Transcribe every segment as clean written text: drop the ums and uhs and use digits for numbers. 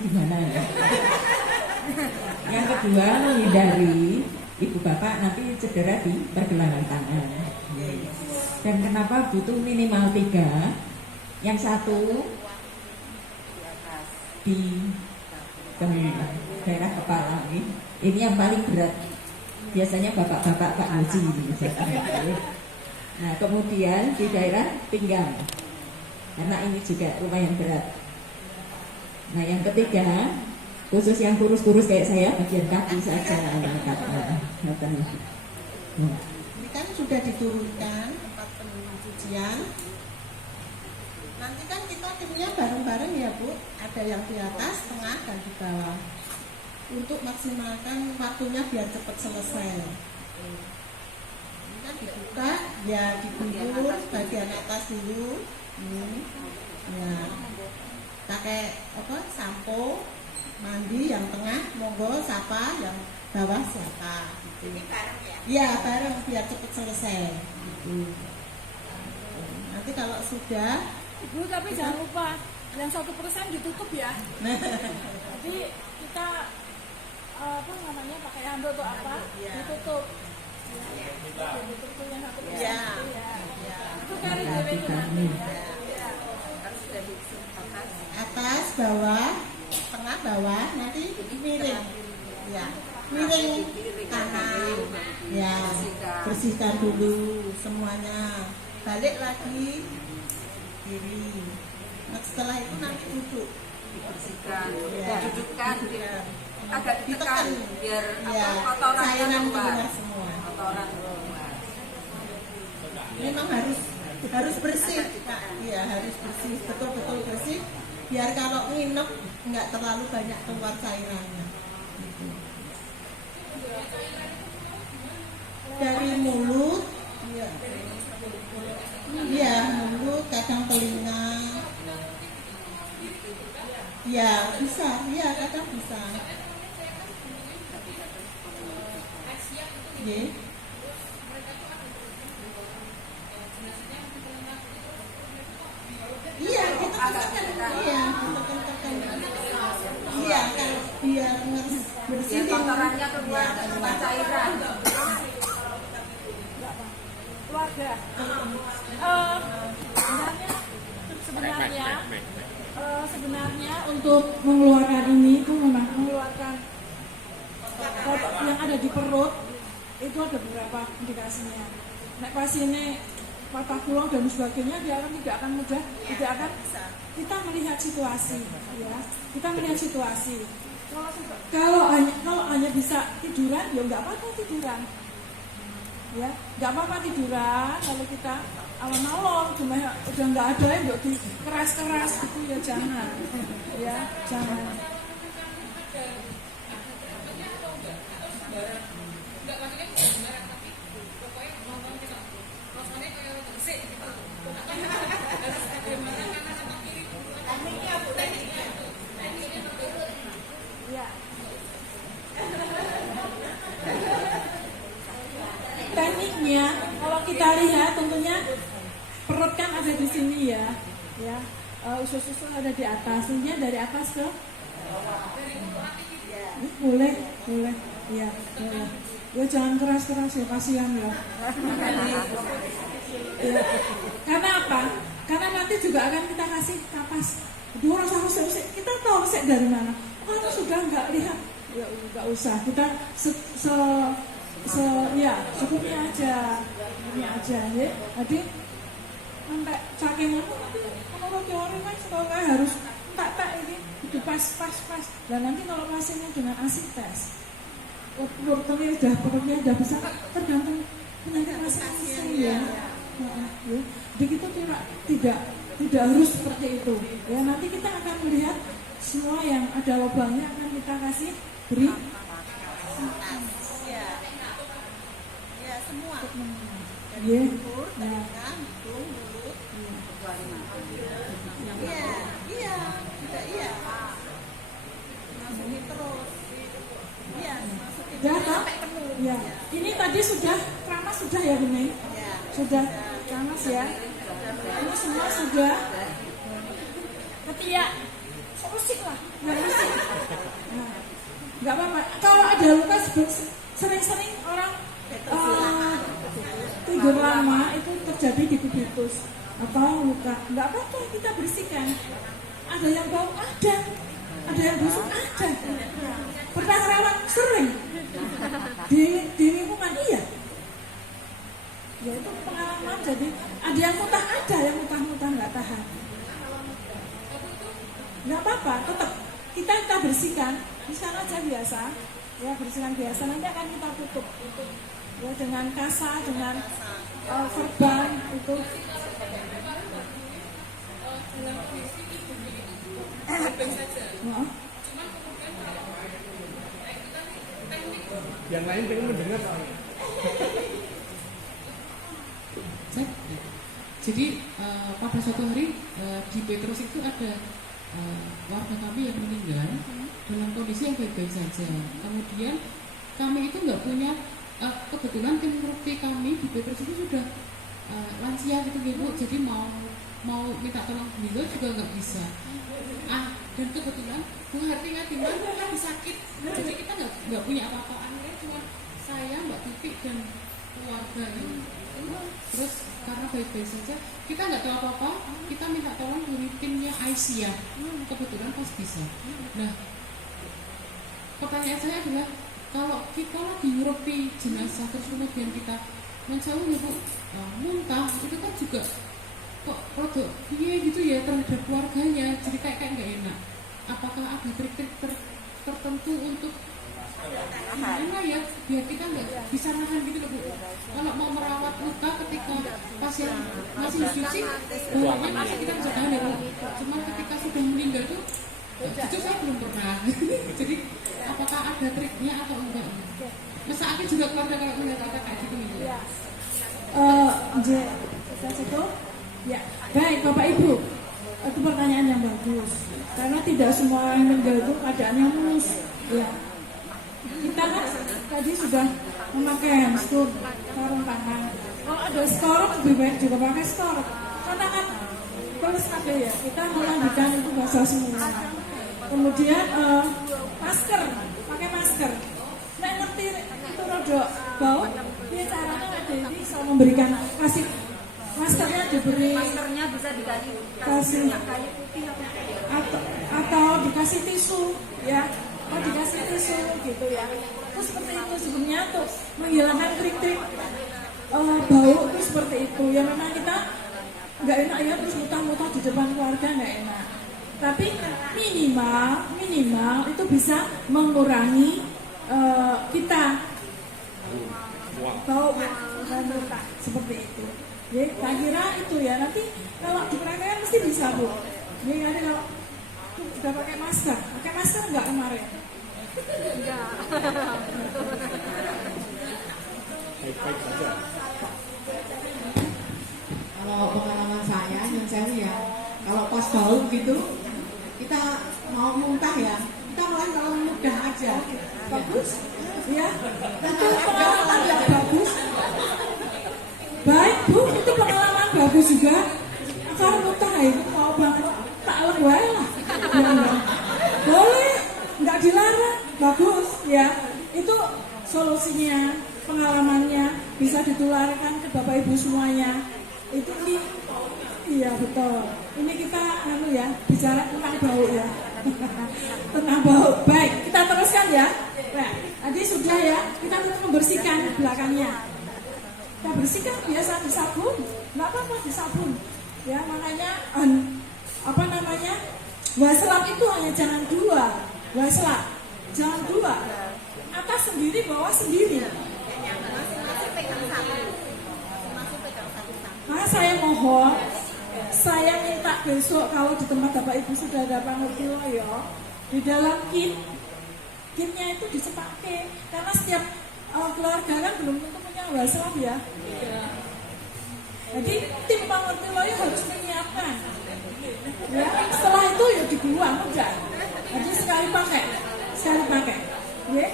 gimana ya? Yang kedua, menghindari ibu bapak nanti cedera di pergelangan tangan. Dan kenapa butuh minimal 3? Yang satu di daerah kepala nih. Ini yang paling berat. Biasanya bapak-bapak Pak Haji ini. Nah, kemudian di daerah pinggang. Karena ini juga lumayan berat. Nah, yang ketiga, khusus yang kurus-kurus kayak saya, bagian kaki saja. Ini kan sudah diturunkan tempat pencucian. Nanti kan kita timnya bareng-bareng ya Bu. Ada yang di atas, tengah, dan di bawah. Untuk maksimalkan waktunya biar cepat selesai. Ini kan dibuka, ya diguyur bagian atas dulu. Ya, pakai sampo, mandi yang tengah, monggo sapa, yang bawah siapa. Gitu. Ini bareng ya? Iya bareng biar cepat selesai. Gitu. Nanti kalau sudah, Ibu tapi jangan lupa yang 1% ditutup ya. Jadi kita pakai handuk atau apa? Ya. Ditutup. Ya. Ditutup yang 1%. Ya. Itu kali dewe itu nanti ya. Atas, bawah, tengah, bawah, nanti miring. Ya. Miring kanan. Ya. Bersihkan dulu semuanya. Balik lagi kiri. Nah, setelah itu nanti duduk. Dibersihkan, Ya. didudukkan, agak ditekan ditekan biar ya, kotorannya cairan keluar. keluar semua. Kotoran keluar. Memang harus bersih. Iya, harus bersih, betul-betul bersih. Biar kalau nginep nggak terlalu banyak keluar cairannya. Gitu. Dari mulut, iya mulut, kadang telinga. Ya bisa, ya kadang bisa. Yeah. Iya, kita tekan. Iya, tekan. Iya, kalau biar bersihin. Biar kotorannya keluar, keluar cairan. Keluarga. Sebenarnya untuk mengeluarkan ini itu memang mengeluarkan kotor yang ada di perut itu ada beberapa indikasinya. Nek pasiennya patah tulang dan sebagainya dia tidak akan mudah, tidak akan kita melihat situasi, ya kita melihat situasi. Kalau hanya bisa tiduran, ya nggak apa-apa tiduran, ya nggak apa-apa tiduran. Kalau kita awal-awal cuma udah nggak ada yang di keras-keras gitu ya jangan, ya jangan. Tekniknya kalau kita lihat tentunya perut kan ada di sini ya, usus-usus ada di atas, ini dari atas ke boleh, ya boleh. Ya jangan keras-keras ya, kasihan ya. Ya. Karena apa? Karena nanti juga akan kita kasih kapas. Dua harus kita tahu resep dari mana. Kalau sudah nggak lihat, ya nggak usah. Kita cukupnya aja, ya. Jadi sampai saking itu kalau teori kan kayak harus tak ini itu pas. Dan nanti kalau pasiennya dengan asites, perutnya udah bisa tergantung penyakit masing-masing ya. Jadi kita tidak harus seperti itu. Ya nanti kita akan melihat semua yang ada lubangnya akan kita kasih beri. Ya semua. Iya. Hidung, mulut. Iya. Masukin terus. Iya, masukin sampai penuh. Ya. Ini tadi sudah keramas sudah ya Bune? Ya. Sudah keramas ya. Ini semua sudah ketiak. Rusik lah. Nggak rusik nggak apa-apa. Kalau ada luka sering-sering orang tidur lama itu terjadi di kubitus atau luka, nggak apa-apa kita bersihkan. Ada yang bau ada yang busuk ada. Pernah rawat sering di lingkungan iya. Ya itu pengalaman. Jadi ada yang muntah nggak tahan. Nggak apa-apa, tetap kita bersihkan. Bersihkan aja biasa, ya bersihkan biasa. Nanti akan kita tutup ya dengan kasa, dengan sorban itu. Yang lain pengen mendengar. Jadi pada suatu hari di Petrus itu ada warga kami yang meninggal dalam kondisi yang baik-baik saja. Kemudian kami itu nggak punya, kebetulan tim rugby kami di Petrus itu sudah lansia gitu Bu. Jadi mau minta tolong beliau juga nggak bisa. Dan kebetulan Bu Harti Ngadiman lagi sakit, jadi kita nggak punya apa-apa. Akhirnya cuma saya, Mbak Titik dan keluarga ini. Terus karena baik-baik saja, kita nggak tahu apa-apa, kita minta tolong dari timnya Aisyah. Kebetulan pas bisa. Nah, pertanyaan saya adalah, kalau kita lagi nyurupi jenazah terus kemudian kita menjauh Bu, muntah, itu kan juga kok produk gitu ya terhadap keluarganya, jadi kayak nggak enak. Apakah ada trik-trik tertentu untuk gimana ya biar kita nggak bisa nahan gitu loh Bu? Kalau mau merawat luka ketika pasien masih dicuci, bawahnya masih kita bisa tahan ya Bu. Cuma ketika sudah meninggal tuh, itu saya belum pernah. Jadi apakah ada triknya atau enggak? Masa aku juga keluarga kalau melihat kayak gitu nih? Saya cukup. Ya, baik Bapak Ibu, itu pertanyaan yang bagus. Karena tidak semua yang meninggal itu keadaannya mulus. Ya, kita kan tadi sudah memakai handscoon, sarung tangan. Kalau ada storok lebih baik juga pakai storok. Karena kan terus ada ya, kita melanjutkan itu basah semua. Kemudian masker, pakai masker. Nah ngerti itu rodok bau, dia caranya ada ini bisa memberikan kasih. Maskernya diberi, Maskernya bisa dikasih kayu putih atau dikasih tisu ya, dikasih tisu gitu ya. Terus seperti itu sebenarnya tuh menghilangkan trik-trik bau itu seperti itu ya. Memang kita nggak enak ya terus muntah-muntah di depan keluarga, nggak enak. Tapi minimal itu bisa mengurangi kita bau muntah seperti itu. Ya, saya kira itu ya. Nanti kalau dipraktekkan mesti bisa Bu. Ya, nanti kalau sudah pakai masker nggak kemarin? enggak. Baik-baik saja. Kalau pengalaman saya, yang saya ya, kalau pas bau gitu, kita mau muntah ya, kita malah kalau mudah aja, bagus, ya, itu pengalaman yang bagus. Baik Bu, itu pengalaman bagus juga. Kalau muntah itu mau banget, tak lewat lah, boleh, nggak dilarang, bagus, ya. Itu solusinya, pengalamannya bisa ditularkan ke Bapak Ibu semuanya. Itu iya betul. Ini kita bicara tentang bau ya. Tentang bau. Baik, kita teruskan ya. Nah, tadi sudah ya, kita harus membersihkan belakangnya. Kita bersihkan biasa di sabun, nggak apa-apa di sabun. Ya, makanya waslap itu hanya jangan dua. Waslap jangan dua. Atas sendiri, bawah sendiri. Maka saya mohon, saya minta besok kalau di tempat Bapak Ibu sudah ada pangurtiloyo, di dalam kitnya itu disepakai, karena setiap keluarga kan belum tentu punya waslap ya. Jadi tim pangurtiloyo harus menyiapkan. Ya, setelah itu ya dibuang udah. Jadi sekali pakai. Ya.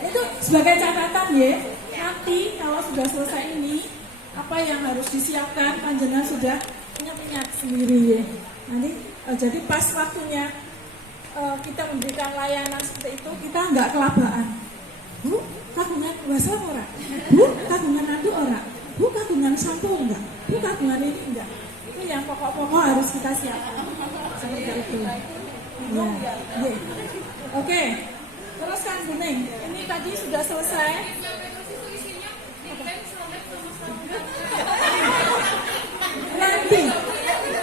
Itu sebagai catatan ya. Nanti kalau sudah selesai ini, apa yang harus disiapkan panjenengan sudah punya sendiri ya. Nanti jadi pas waktunya kita memberikan layanan seperti itu, kita nggak kelabaan. Bu, kagungan wasa ora? Bu, kagungan nandu ora? Bu, kagungan sampo enggak? Bu, kagungan ini enggak? Itu yang pokok-pokok harus kita siapkan. Seperti itu. Ya, ya. Oke, terus kan kuning. Ini tadi sudah selesai.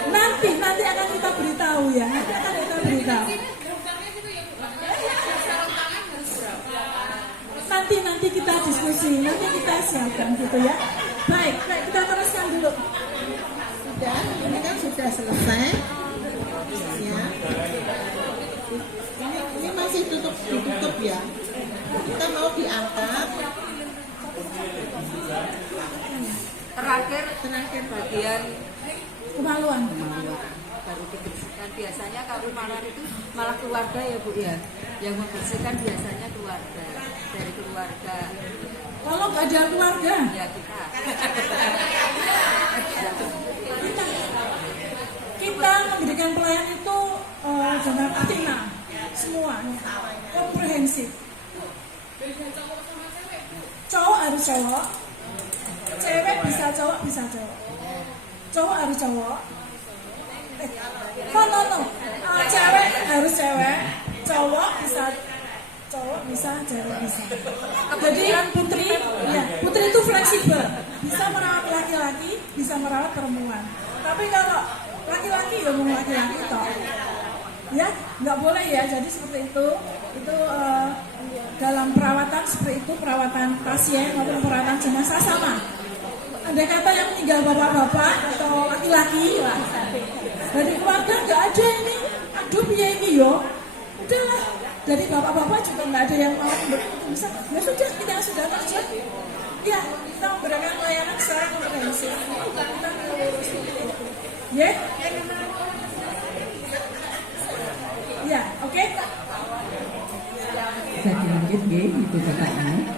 Nanti akan kita beritahu ya. Nanti akan kita beritahu. Nanti kita diskusi, nanti kita siapkan gitu ya. Baik, kita teruskan dulu. Sudah, ini kan sudah selesai. Ya. Ini masih ditutup ya. Kita mau diangkat. Terakhir bagian Kemaluan. baru dibersihkan. Biasanya kalau malam itu malah keluarga ya Bu ya, yang membersihkan biasanya keluarga, dari keluarga Kalau nggak ada keluarga, ya kita. kita memberikan pelayanan itu jangan patina, semua komprehensif. Cowok harus cowok, cewek bisa cowok bisa cowok, cowok harus cowok. No. Cewek harus cewek, cowok bisa cowok bisa, cewek bisa. Jadi putri itu fleksibel, bisa merawat laki-laki, bisa merawat perempuan. Tapi kalau laki-laki ya mau laki-laki toh, ya nggak boleh ya. Jadi seperti itu dalam perawatan seperti itu, perawatan pasien maupun perawatan jenazah sama. Andai kata yang meninggal bapak-bapak atau laki-laki lah, dari keluarga nggak ada ini, aduh biaya ini yo, udahlah. Dari bapak-bapak juga nggak ada yang mau bisa. Ya sudah, kita sudah kerja. Ya, kita memberikan layanan secara komprehensif. Kita mengurus itu. Ya, ya, oke. Bisa dilanjut ya, itu bapaknya.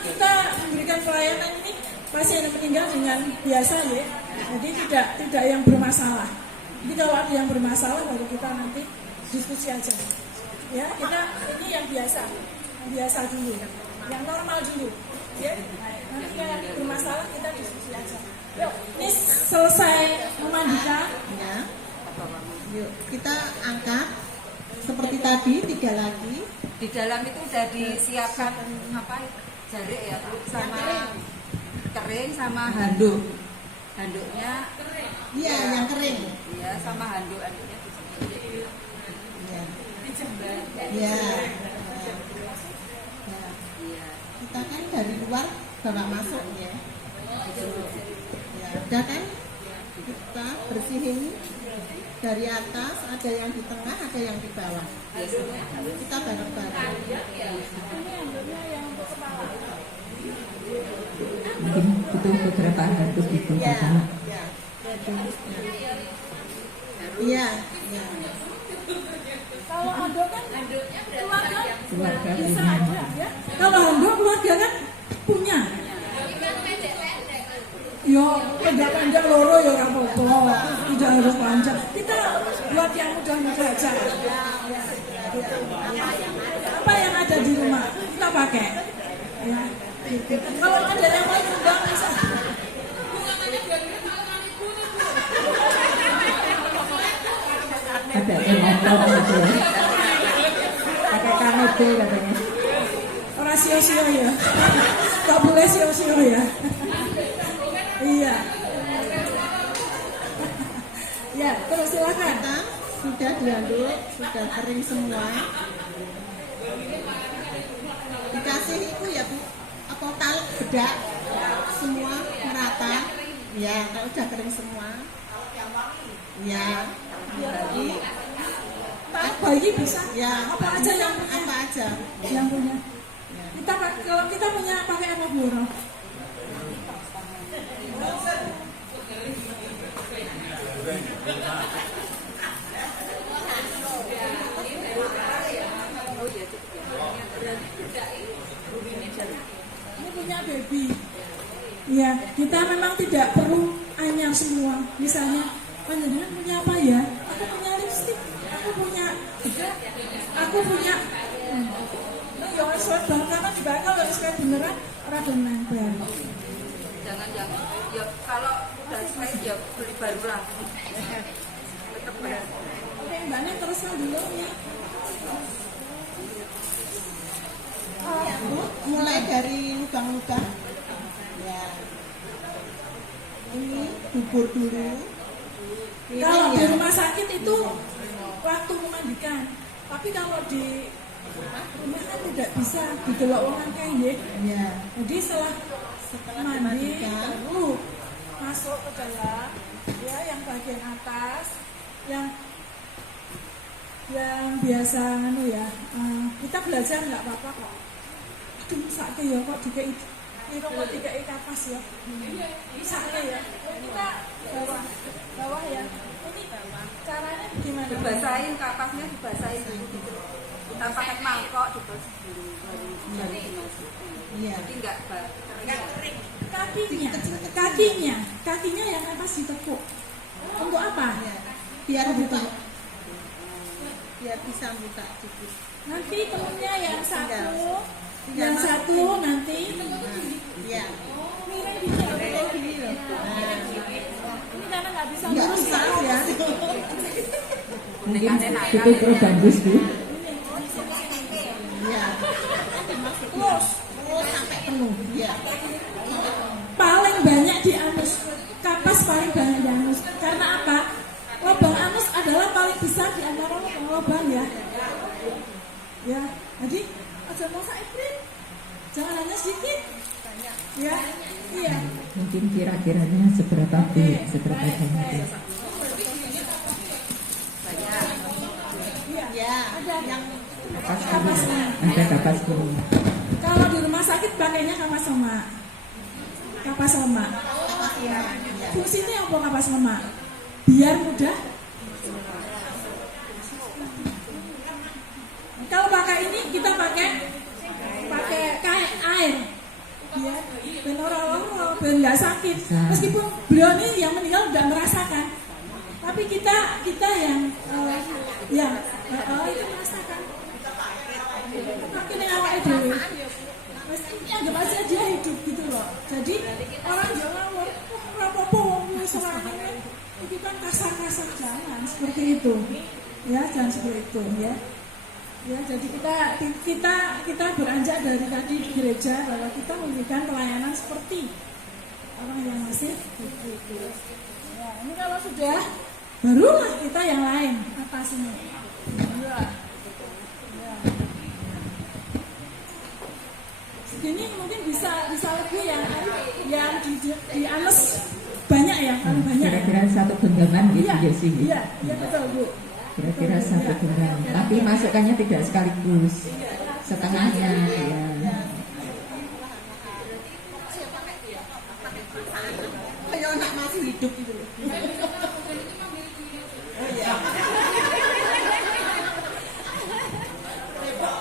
Kita memberikan pelayanan ini pasien yang meninggal dengan biasa ya, jadi tidak yang bermasalah. Jadi kalau ada yang bermasalah baru kita nanti diskusi aja. Ya, kita ini yang biasa dulu, yang normal dulu. Ya, nanti yang bermasalah kita diskusi aja. Yuk, ini selesai memandikan. Ya. Yuk, kita angkat seperti tadi 3 lagi. Di dalam itu udah disiapkan apa? Jarik ya Bu, sama kering sama handuk. Handuknya Iya, yang kering. iya sama handuknya disini. Iya. Dijembat. Iya. Iya. Kita kan dari luar bawa masuk ya. Ya, udah kan? Kita bersihin dari atas, ada yang di tengah, ada yang di bawah. Kita bareng-bareng. Mungkin butuh beberapa handuk itu Iya, Bapak. iya. Iya, iya. Kalau handuk kan keluarga bisa ini. ada ya. Kalau handuk keluarga kan punya. Yo, pendek-pendek loro ya nggak apa-apa. Tidak harus panjang. Kita buat yang mudah-mudah aja. Apa yang ada di rumah kita pakai. Ya, gitu. Kalau ada yang mau undang bisa. Ada yang ngomong gitu ya. Pakai kamedo katanya. Orang sio-sio ya. Gak boleh sio-sio ya. Iya. Ya, terus silakan. Kita sudah diaduk, sudah kering semua. Dikasih itu ya Bu, apa taluk bedak semua merata. Ya, kalau udah kering semua. Ya, lagi. Tak bayi bisa. Ya, Apa aja yang punya? apa aja. Yang punya. Kita kalau kita punya pakai apa Bu? Ini punya baby. Ya, kita memang tidak perlu anyar semua. Misalnya, panjenengan punya apa ya? Aku punya lipstik, aku punya ya soal karena dibakal harus kayak beneran rada nempel. Jangan ya kalau udah selesai ya beli baru lagi. Tetap berat. Oke, Mbak Nen teruskan dulu nih. Ya, Bu, mulai dari lubang-lubang. Ya. Ini bubur dulu. Ini Kalau di ya. rumah sakit itu waktu memandikan, tapi kalau di rumah kan tidak bisa didelok wong akeh nggih. Ya. Jadi setelah mandi dimandikan. baru masuk ke dalam ya yang bagian atas yang biasa kita belajar nggak apa-apa kok. Aduh sakit ya kok dikai kok dikai kapas ya. Sakit ya. Kita bawah ya. Ini caranya gimana? Dibasahin kapasnya, dibasahin dulu gitu. Kita pakai mangkok dibasahin dulu baru dimasukin. Iya. Jadi enggak kering. Kakinya yang kapas ditekuk. Untuk apa? Ya. Biar buka. Biar bisa buka dikit. Nanti temennya yang satu Tinggal nanti Iya. miring dikit. Gini loh. Nah, Ini karena nggak bisa enggak ngurus usah ya. Mungkin itu perlu bagus Bu. Iya. Terus Terus sampai penuh. Iya. paling banyak di anus, kapas paling banyak di anus. Karena apa? Lubang anus adalah paling besar di antara lubang ya. Ya, jadi aja masak ekstrim, jangan hanya sedikit. Ya, iya. Mungkin kira-kiranya seberapa banyak? Ya. Yang Kapasnya. Ada kapas dulu. Kalau di rumah sakit pakainya kapas lemak. Kapas lemak. Fungsinya apa kapas lemak? Biar mudah. Kalau pakai ini kita pakai kayak air. Biar benar-benar biar nggak sakit. Meskipun beliau ini yang meninggal udah merasakan, tapi kita yang itu merasakan. Pakai nih awak itu. Mesti anggap aja dia hidup gitu loh. Jadi orang jangan apa-apa soalnya itu kan kasar-kasar, jangan seperti itu. Ya, jangan seperti itu ya. Ya, jadi kita beranjak dari tadi di gereja bahwa kita memberikan pelayanan seperti orang yang masih hidup. Ya, ini kalau sudah barulah kita yang lain atas ini. Ya. Ya. Ini mungkin bisa lebih yang di anus banyak ya, kalau banyak. Kira-kira satu genggaman gitu Iya, ya sih. iya, betul Bu. Kira-kira satu genggaman. Tapi masukkannya tidak sekaligus. Setengahnya ya. kayak anak masih hidup gitu loh.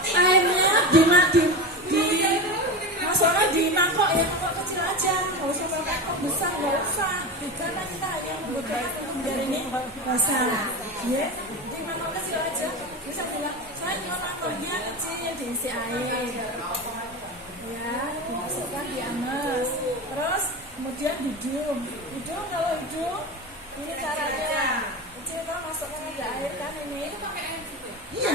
Airnya masukkan di mangkok ya, mangkok kecil aja, nggak usah mangkok besar, nggak usah. Karena kita hanya membutuhkan biar ini basah, ya. Di mangkok kecil aja, bisa bilang saya cuma mangkoknya kecil diisi air, ya, dimasukkan di anus. Terus kemudian hidung kalau hidung ini caranya kecil kan masukkan ke air kan ini. Iya,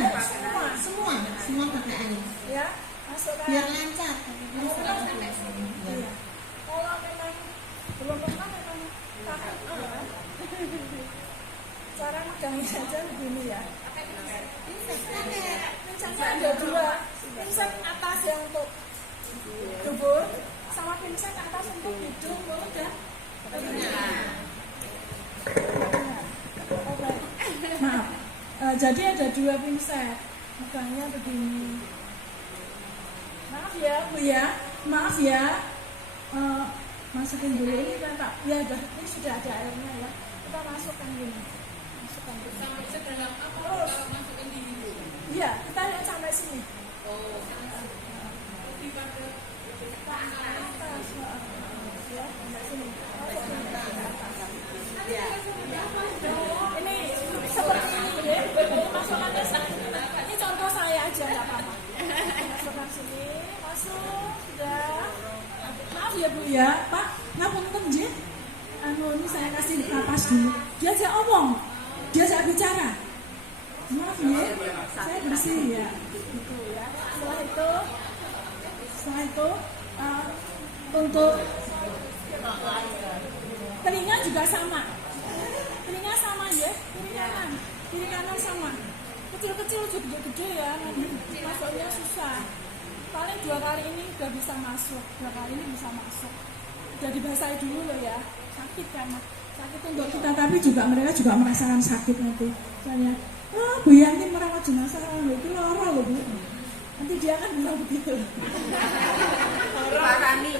semua pakai air. Ya, masukkan. Biar lancar. Iya. Kalau memang belum pernah memang takut ya. Cara megangnya aja begini ya. Pincangnya ada dua. Pincang atas yang untuk tubuh, sama pincang atas untuk hidung, mulut dan telinga. Oke. Maaf. Jadi ada dua pincang. Megangnya begini. Maaf ya Bu ya, maaf ya. Masukin dulu ini kan Pak. Ya udah, ini sudah ada airnya ya. Kita masukkan gini. Masukkan gini. Terus masukin di hidung. Iya, kita lihat sampai sini. Di atas. ya, sebelah sini. Ini seperti ini ya, masukannya ini contoh saya aja nggak apa-apa. Masukkan sini, masuk, sudah. Maaf ya Bu ya, Pak, ngapunten nggih. Ini saya kasih napas dulu. Diajak omong, diajak bicara. Maaf ya, saya bersih ya. Gitu ya. Setelah itu untuk telinga juga sama. Telinga sama ya, kiri kanan sama. Kecil-kecil, gede-gede ya, masuknya susah. Paling 2 kali ini udah bisa masuk, 2 kali ini bisa masuk. Udah dibasahi dulu loh ya, sakit kan, sakit untuk kita, tapi juga mereka juga merasakan sakit nanti. Misalnya, Bu Yanti merawat jenazah, itu loro loh Bu. Nanti dia kan bilang begitu. Parani.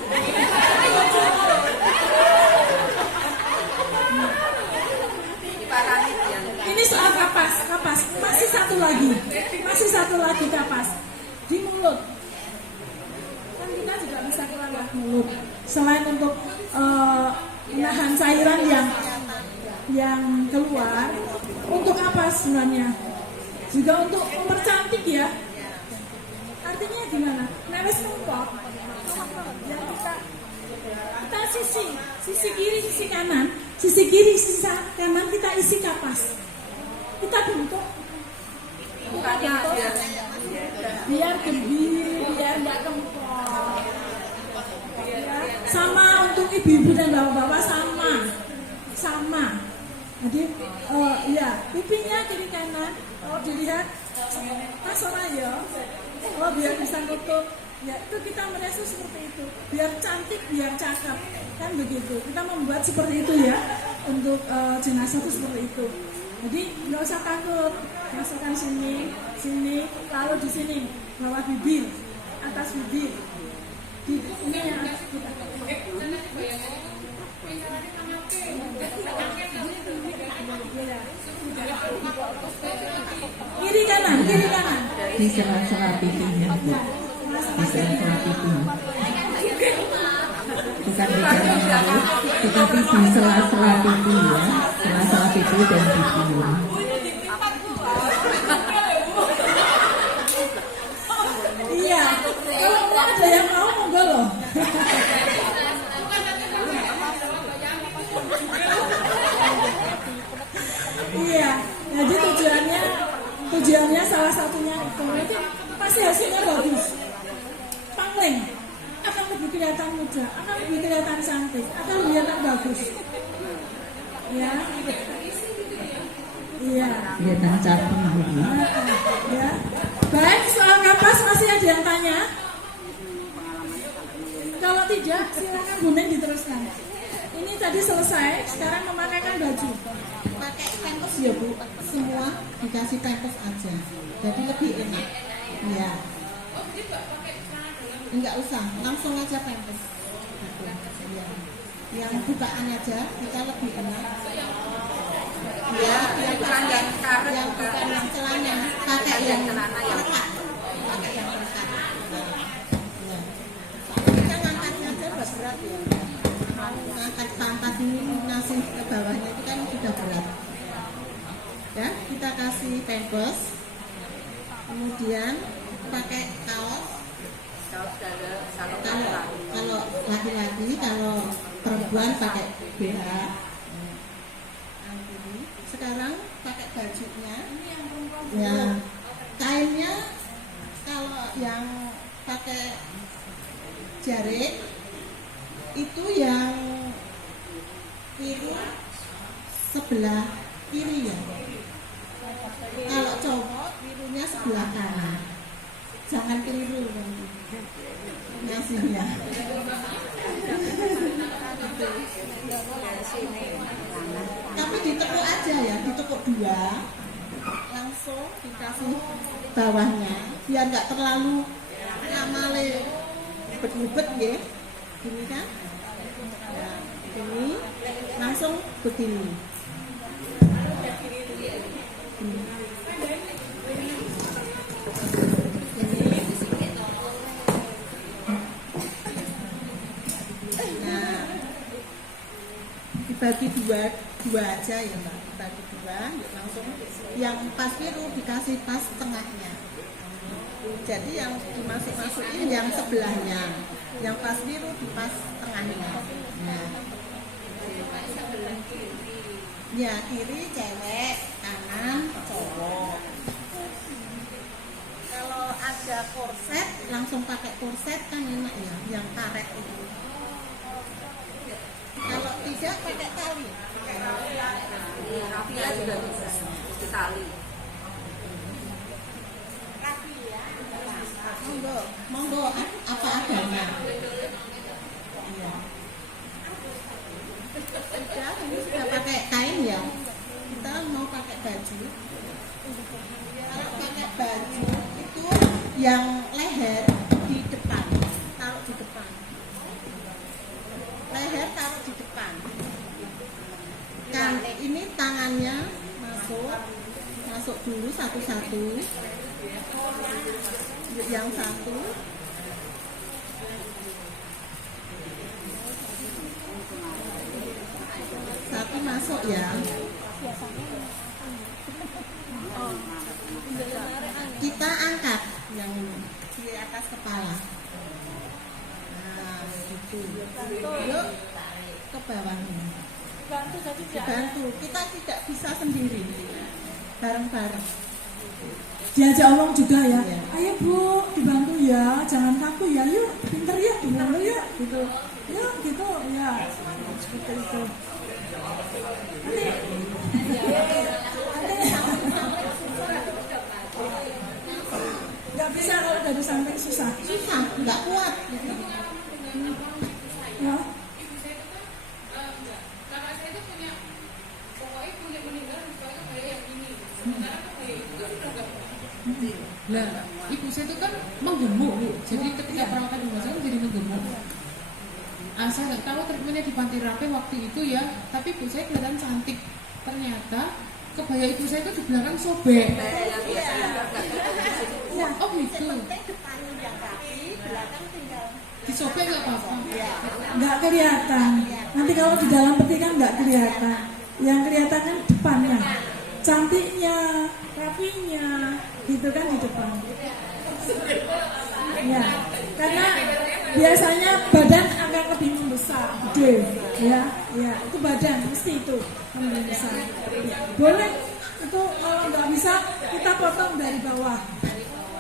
Ini soal kapas. Masih satu lagi kapas di mulut. Kan kita juga bisa keluar mulut. Selain untuk menahan cairan yang keluar, untuk apa sebenarnya? Juga untuk mempercantik ya. Artinya gimana? Neles numpuk. Yang kita sisi kiri, sisi kanan. Sisi kiri, sisi kanan kita isi kapas. Kita bentuk. Biar gembir, biar nggak kempol. Ya. Sama untuk ibu-ibu dan bapak-bapak sama. Jadi, ya pipinya kiri kanan. Kalau dilihat, ora ya. Biar bisa nutup. Ya itu kita meresu seperti itu. Biar cantik, biar cakep. Kan begitu. Kita membuat seperti itu ya. Untuk jenazah itu seperti itu. Jadi nggak usah takut. Masukkan sini, lalu di sini bawah bibir, atas bibir. Di ini yang kiri kanan. Di sela-sela pipinya, Bu. Di sela-sela pipinya. Bukan di dalam mulut, tetapi di sela-sela pipi ya. Sela-sela pipi dan pipi. Iya, kalau ada yang mau monggo loh. Iya, jadi tujuannya salah satunya itu nanti pasti hasilnya bagus. Pangling akan lebih kelihatan muda, akan lebih kelihatan cantik, akan lebih kelihatan bagus. Ya, iya. Kelihatan capung, Bu. Ya. Baik, soal kapas masih ada yang tanya? Kalau tidak, silakan Bu Neng diteruskan. Ini tadi selesai, sekarang memakaikan baju. Pakai pampers ya Bu, semua dikasih pampers aja, jadi lebih enak. Iya. Enggak usah, langsung aja pampers. Ya. Yang bukaan aja, kita lebih enak. Ya, yang bukan yang karet, yang bukan yang celana, pakai yang celana yang lekat, pakai yang lekat. Ya. Kita ngangkatnya aja udah berat ya. Ngangkat pangkat ini ngasih ke bawahnya itu kan sudah berat. Ya, kita kasih pampers, kemudian pakai kaos. Kalau laki-laki, kalau perempuan pakai BH. Sekarang pakai bajunya. Ya, kainnya kalau yang pakai jarik itu yang kiri sebelah kiri ya. Kalau cowok birunya sebelah kanan. Jangan keliru ngasihnya. Tapi ditekuk aja ya, ditekuk 2, langsung dikasih bawahnya biar nggak terlalu ngamale ribet-ribet ya. Gini kan? Ya, ini langsung begini. Nah, dibagi dua aja ya Mbak, dibagi dua, yuk langsung yang pas biru dikasih pas tengahnya. Jadi yang dimasuk-masukin yang sebelahnya, yang pas biru di pas tengahnya. Nah, ya kiri cewek, kanan cowok. Kalau ada korset langsung pakai korset kan enak ya, yang karet itu. Kalau tidak pakai tali. Rafia juga bisa di tali. Monggo apa adanya. Iya. Sudah, ini sudah pakai kain ya. Kita mau pakai baju. Kalau pakai baju itu yang leher di depan, taruh di depan. Leher taruh di depan. Kan ini tangannya masuk dulu satu-satu. Yang satu masuk ya. Kita angkat yang ini di atas kepala. Nah, gitu. Yuk ke bawah ini. Dibantu. Kita tidak bisa sendiri. Bareng-bareng. Diajak omong juga ya. Iya. Ayo Bu, dibantu ya, jangan kaku ya. Yuk, pinter ya, dibantu ya, gitu. Yuk, gitu ya. Seperti itu. Nggak bisa kalau dari samping susah. Susah, nggak kuat. Ya. Lah, ibu saya itu kan menggemuk, Bu. Jadi ketika perawatan di rumah saya jadi menggemuk. Saya nggak tahu treatmentnya di Panti Rapih waktu itu ya, tapi ibu saya kelihatan cantik. Ternyata kebaya ibu saya itu di belakang sobek. Oh gitu. Disobek nggak apa-apa. Nggak kelihatan. Nanti kalau di dalam peti kan nggak kelihatan. Yang kelihatan kan depannya, cantiknya, rapinya, gitu kan di depan. Ya, karena biasanya badan akan lebih membesar, gede, ya, itu badan mesti itu membesar. Boleh itu kalau nggak bisa kita potong dari bawah.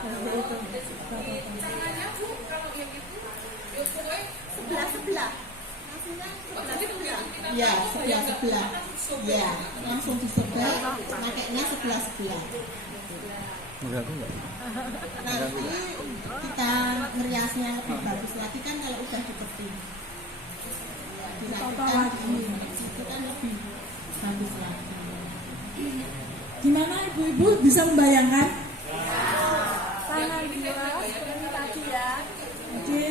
Seperti itu. Sebelah-sebelah. Ya, sebelah-sebelah. Ya, langsung disebelah, pakainya sebelah-sebelah. Nanti kita ngeriasnya lebih bagus lagi kan kalau udah dipeti. Ya, dilakukan itu kan lebih bagus lagi. Gimana ibu-ibu bisa membayangkan? Tangan dua seperti tadi ya. Jadi,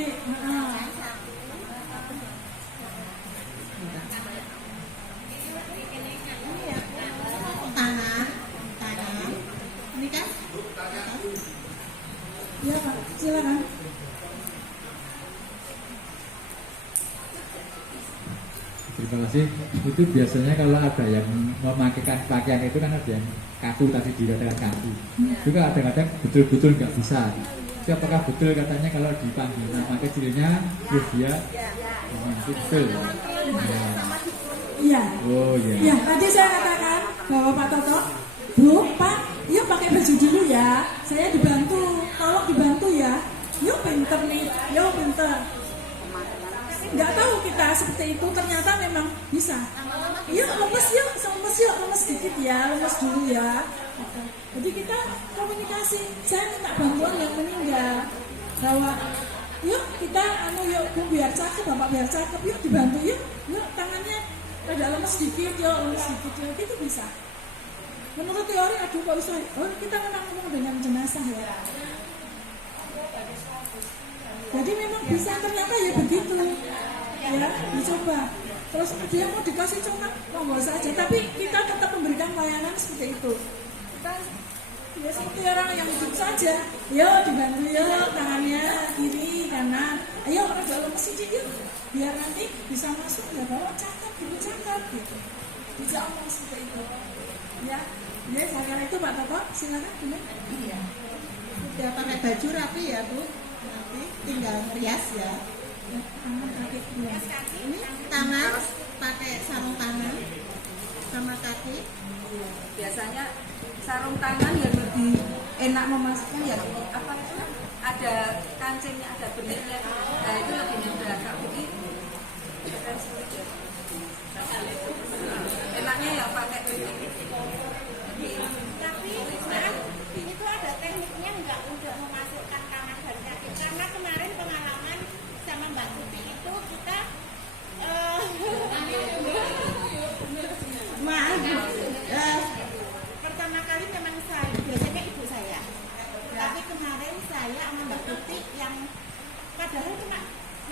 Tangan. Ini kan? ya Pak, silakan. Terima kasih. Itu biasanya kalau ada yang memakaikan pakaian itu kan ada yang kaku tadi dikatakan kaku. Juga kadang-kadang betul-betul nggak bisa. Itu apakah betul katanya kalau dipanggil nama kecilnya terus dia itu betul? Iya. Oh iya. Ya, tadi saya katakan bahwa Pak Toto, Bu, Pak, yuk pakai baju dulu ya. Saya dibantu, tolong dibantu ya. Yuk pinter nih, yuk pinter. Nggak tahu kita seperti itu, ternyata memang bisa. Yuk lemes sedikit ya, lemes dulu ya. Jadi kita komunikasi, saya minta bantuan yang meninggal. Bahwa yuk kita yuk Bu biar cakep, Bapak biar cakep, yuk dibantu yuk tangannya ada lemes sedikit yuk, itu bisa. Menurut teori aduh Pak Ustaz, kita memang ngomong dengan jenazah ya. Jadi memang bisa, ternyata ya begitu ya, dicoba. Terus dia mau dikasih cuma monggo saja, tapi kita tetap memberikan layanan seperti itu. Kita ya seperti orang yang hidup saja, yuk dibantu yuk tangannya kiri kanan, ayo rada lemes sithik yuk, biar nanti bisa masuk ya bawa cakap gitu. Bisa omong seperti itu. Ya, karena itu Pak Toto, silakan Bu. Iya. Udah pakai baju rapi ya Bu. Nanti tinggal rias ya. Tangan kaki dua. Ini tangan pakai sarung tangan sama kaki. Biasanya sarung tangan yang lebih enak memasukkan yang apa itu ada kancingnya, ada benihnya, nah itu lebih mudah. Kak Budi kan sulit ya. Enaknya yang pakai benih. Tapi sekarang ini tuh ada tekniknya nggak untuk memasukkan tangan dan kaki. Karena kemarin pengalaman sama Mbak Tuti itu kita maaf pertama kali memang saya biasanya ibu saya, tapi kemarin saya sama Mbak Tuti yang padahal cuma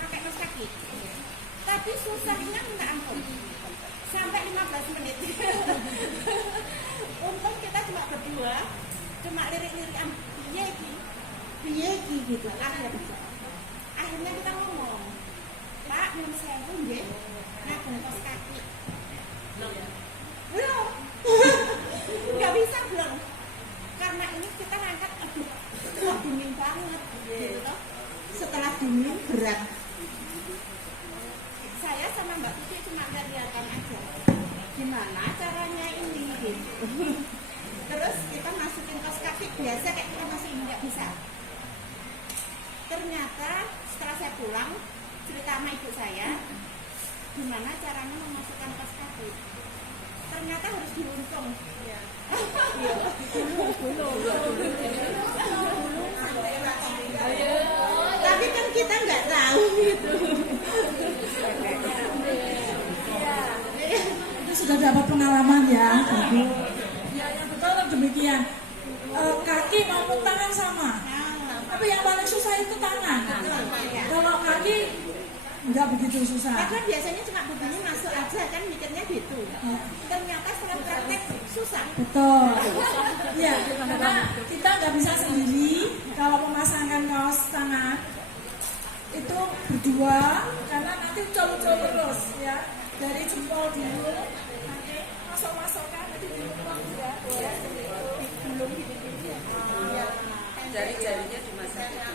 pakai kaos kaki, tapi susahnya minta ampun sampai 15 menit. Untung kita cuma berdua, cuma lirik-lirikan piye iki gitu. Akhirnya kita ngomong, Pak, nyun sewu nggih, ngagem kaos kaki. Belum. Nggak bisa belum. Karena ini kita ngangkat, aduh, kok dingin banget gitu. Setelah dingin berat. Saya sama Mbak Tuti cuma lihat-lihatan aja. Gimana caranya ini gitu. Terus kita masukin kaos kaki biasa kayak kita masukin nggak bisa. Ternyata setelah saya pulang cerita sama ibu saya gimana caranya memasukkan kaos kaki. Ternyata harus diuntung. Ya. Tapi kan kita nggak tahu gitu. Itu sudah dapat pengalaman ya. Ya, yang betul demikian. Kaki maupun tangan sama. Tapi yang paling susah itu tangan. Kalau kaki nggak begitu susah. Karena biasanya cuma begini masuk aja kan mikirnya gitu. Ternyata setelah praktek susah. Betul. Ya, karena kita nggak bisa sendiri kalau memasangkan kaos tangan itu berdua, karena nanti ucol-ucol terus ya. Dari jempol dulu, nanti masuk-masukkan, nanti dibuang juga. Belum gini-gini ya. Jari-jarinya dimasukkan.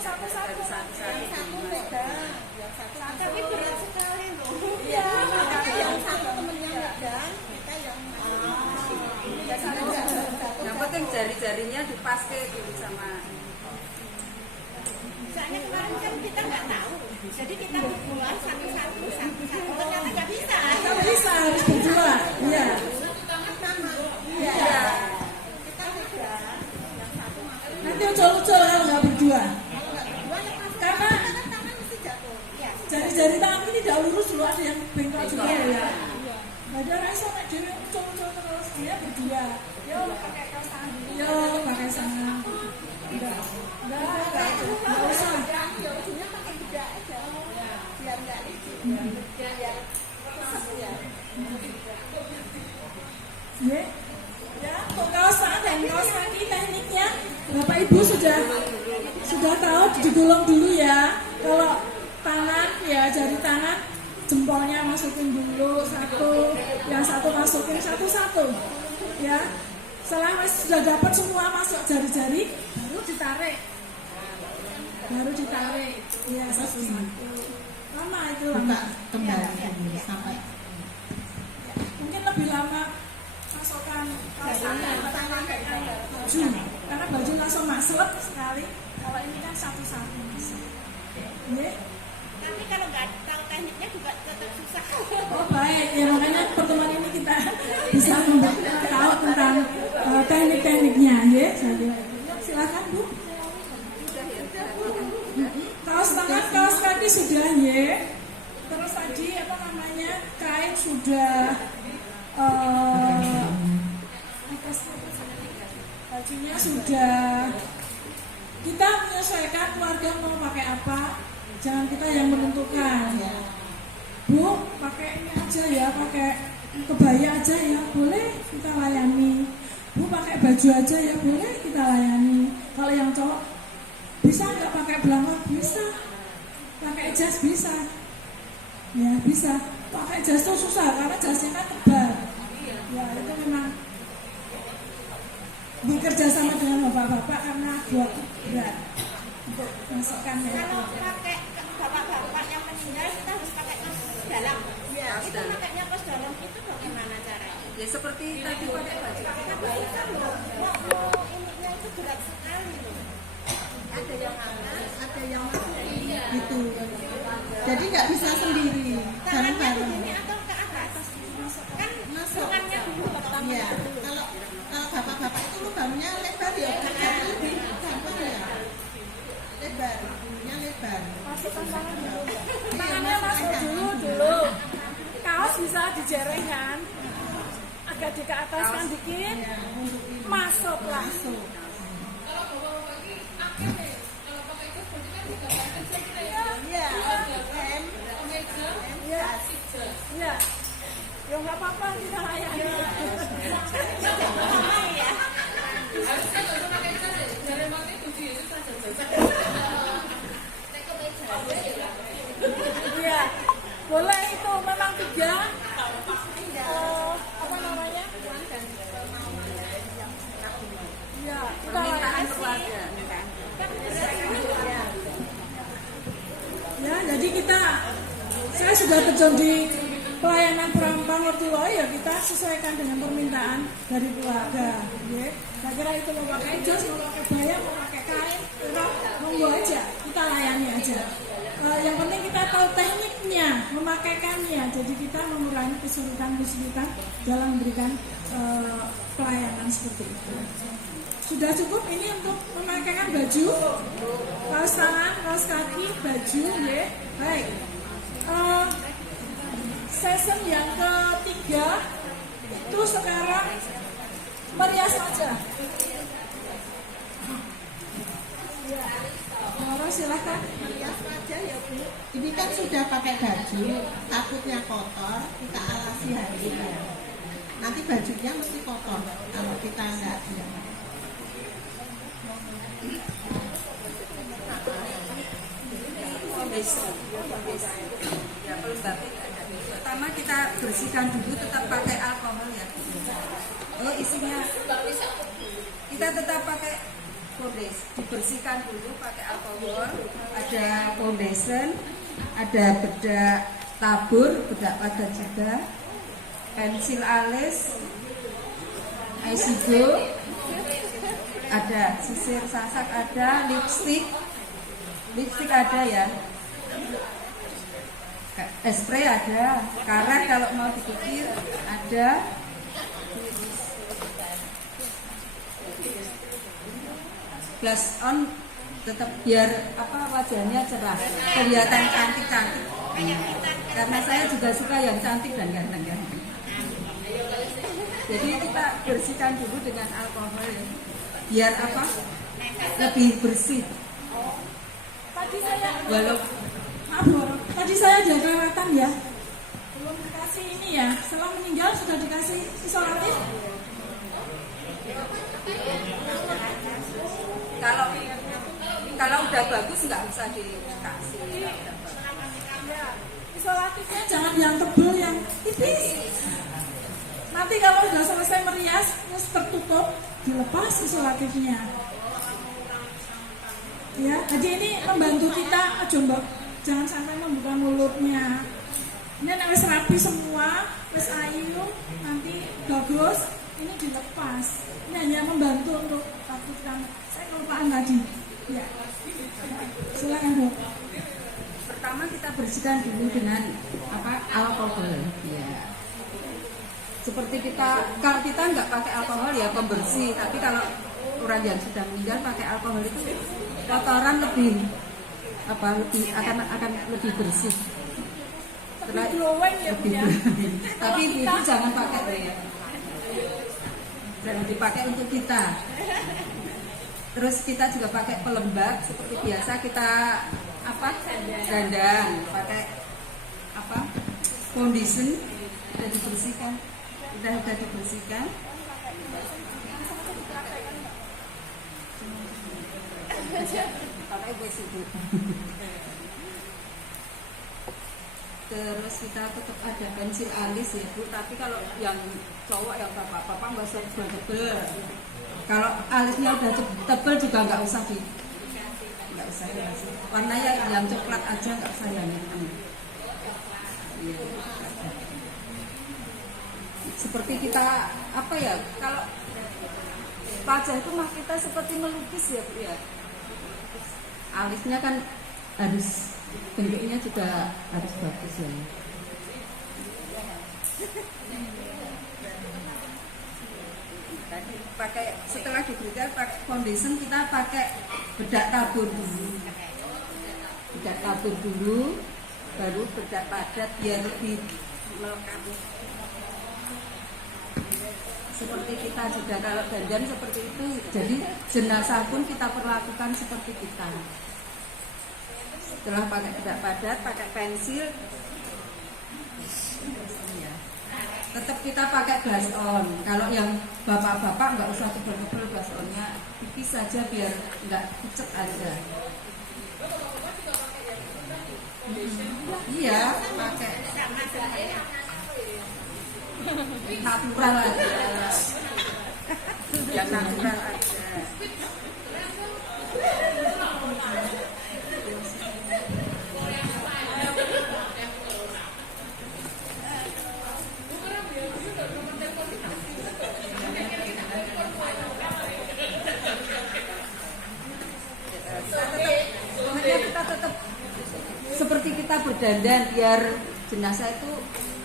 Satu-satu. Satu beda. Tapi berat sekali loh. Iya. Makanya yang satu temennya megang, kita yang Yang penting jari-jarinya dipakai dulu sama. soalnya kemarin kan kita nggak tahu, jadi kita berdua satu-satu. Ternyata nggak bisa. Nggak bisa, harus berdua. Iya. Iya. Kita beda. Yang satu masuk. Nanti ucol-ucol kalau nggak berdua. Karena Tangan mesti jatuh. Ya. jari-jari tangan ini tidak lurus dulu, ada yang bengkok juga ya. Ada rasa nek dhewe ucul-ucul terus dia berdua. Yo pakai kaos tangan dulu. Yo pakai tangan. Enggak usah. Ya ujungnya pakai beda aja. Biar nggak licin. Biar ya. Ya, untuk kaos tangan dan kaos kaki tekniknya Bapak Ibu sudah tahu digulung dulu ya. Kalau tangan ya jari tangan jempolnya masukin dulu satu, yang satu masukin satu-satu ya. Setelah sudah dapat semua masuk jari-jari, baru ditarik ya satu-satu. Lama itu lama. Kembali sampai Mungkin lebih lama masukkan kaos tangan baju, karena baju langsung masuk sekali. Kalau ini kan satu-satu masuk. Tapi kalau nggak tahu tekniknya juga tetap susah. Oh baik, ya makanya pertemuan ini kita bisa tahu tentang teknik-tekniknya, ya. Silakan Bu. Kaos tangan, kaos kaki sudah, ya. Terus tadi apa namanya, kain sudah, bajunya sudah. Kita menyesuaikan keluarga mau pakai apa. Jangan kita yang menentukan. Bu, pakai ini aja ya, pakai kebaya aja ya, boleh kita layani. Bu, pakai baju aja ya, boleh kita layani. Kalau yang cowok bisa nggak pakai belangkon? Bisa. Pakai jas bisa. Ya bisa. Pakai jas itu susah karena jasnya kan tebal. Ya itu memang bekerja sama dengan bapak-bapak karena buat berat untuk masukkannya. Kalau pakai bapak-bapak yang meninggal kita harus pakai kaos dalam. Ya, itu makanya kaos dalam itu bagaimana caranya? Ya seperti tadi pakai baju. Tapi kita loh, mau ininya itu berat sekali loh. Ada yang atas, ada yang masuk. Gitu. Jadi nggak bisa sendiri, Tangannya bareng-bareng. begini atau ke atas? Kan Masuk. tangannya dulu pertama. Iya. Kalau bapak-bapak itu lubangnya lebar ya, kan lebih gampang ya. Lebar, lubangnya lebar. Masukkan tangan dulu. Tangannya masuk dulu. Kaos bisa dijereng kan? Agak ke ataskan dikit. Masuk langsung. Iya. Ya, ya nggak apa-apa kita layani. Iya, boleh itu memang 3. Apa namanya? Iya, kita Permintaan layani. keluarga. Ya, jadi saya sudah terjun di pelayanan perampang mertua ya kita sesuaikan dengan permintaan dari keluarga. Ya. Saya kira itu mau pakai jas, mau pakai baya, mau pakai kain, monggo aja, kita layani aja. Yang penting kita tahu tekniknya, memakaikannya. Jadi kita mengurangi kesulitan-kesulitan dalam memberikan pelayanan seperti itu. Sudah cukup ini untuk memakaikan baju, kaos tangan, kaos kaki, baju, ya. Baik. Season yang ketiga itu sekarang merias saja. Ya, Laura silahkan. Merias aja ya Bu. Ini kan sudah pakai baju, takutnya kotor, kita alasi hari ini. Nanti bajunya mesti kotor kalau kita nggak bilang. Ya pelembabnya ada. Pertama kita bersihkan dulu, tetap pakai alkohol ya. Oh isinya kita tetap pakai foundation, dibersihkan dulu pakai alkohol. Ada foundation, ada bedak tabur, bedak padat juga, pensil alis, eyeshadow, ada sisir sasak, ada lipstick ada ya, spray ada, karet kalau mau dikukir ada, blush on tetap biar wajahnya cerah, kelihatan cantik. Karena saya juga suka yang cantik dan ganteng. Jadi kita bersihkan dulu dengan alkohol ya. Biar lebih bersih. Tadi saya Walau tadi saya ada kelewatan ya. Belum dikasih ini ya. Setelah meninggal sudah dikasih isolatif. kalau udah bagus nggak usah dikasih. Ya, isolatifnya jangan yang tebal, yang tipis. Nanti kalau sudah selesai merias, terus tertutup, dilepas isolatifnya. Ya, jadi ini membantu kita, jangan sampai membuka mulutnya. Ini wis rapi semua, wis ayu, nanti bagus, ini dilepas. Ini hanya membantu untuk takutkan. Saya kelupaan tadi. Ya, silakan Dok. Pertama kita bersihkan dulu dengan alkohol. Ya. Seperti kalau kita nggak pakai alkohol ya pembersih, tapi kalau orang yang sudah meninggal pakai alkohol itu kotoran lebih akan lebih bersih. Lebih glowing ya Bu ya. Tapi itu jangan pakai ya. Jangan dipakai untuk kita. Terus kita juga pakai pelembab seperti biasa kita dandang, pakai foundation sudah dibersihkan. Sudah dibersihkan. pakai besi itu. Terus kita tetap ada pensil alis ya Bu, tapi kalau yang cowok yang bapak-bapak nggak usah tebel. Kalau alisnya udah tebel juga nggak usah dikasih. Warnanya yang coklat aja, nggak usah yang hitam. Iya. Seperti kita apa ya? Kalau wajah itu mah kita seperti melukis ya Bu ya. Alisnya kan harus bentuknya juga harus bagus ya. Tadi pakai setelah diberikan pakai foundation kita pakai bedak tabur dulu, baru bedak padat biar lebih melekat. Seperti kita juga kalau dandan seperti itu, jadi jenazah pun kita perlakukan seperti kita. Setelah pakai bedak padat, pakai pensil, tetap kita pakai blush on. Kalau yang bapak-bapak nggak usah tebel-tebel blush onnya, tipis saja biar nggak pucet aja. Iya, pakai natural aja, yang natural aja. Kita tetap seperti kita berdandan biar jenazah itu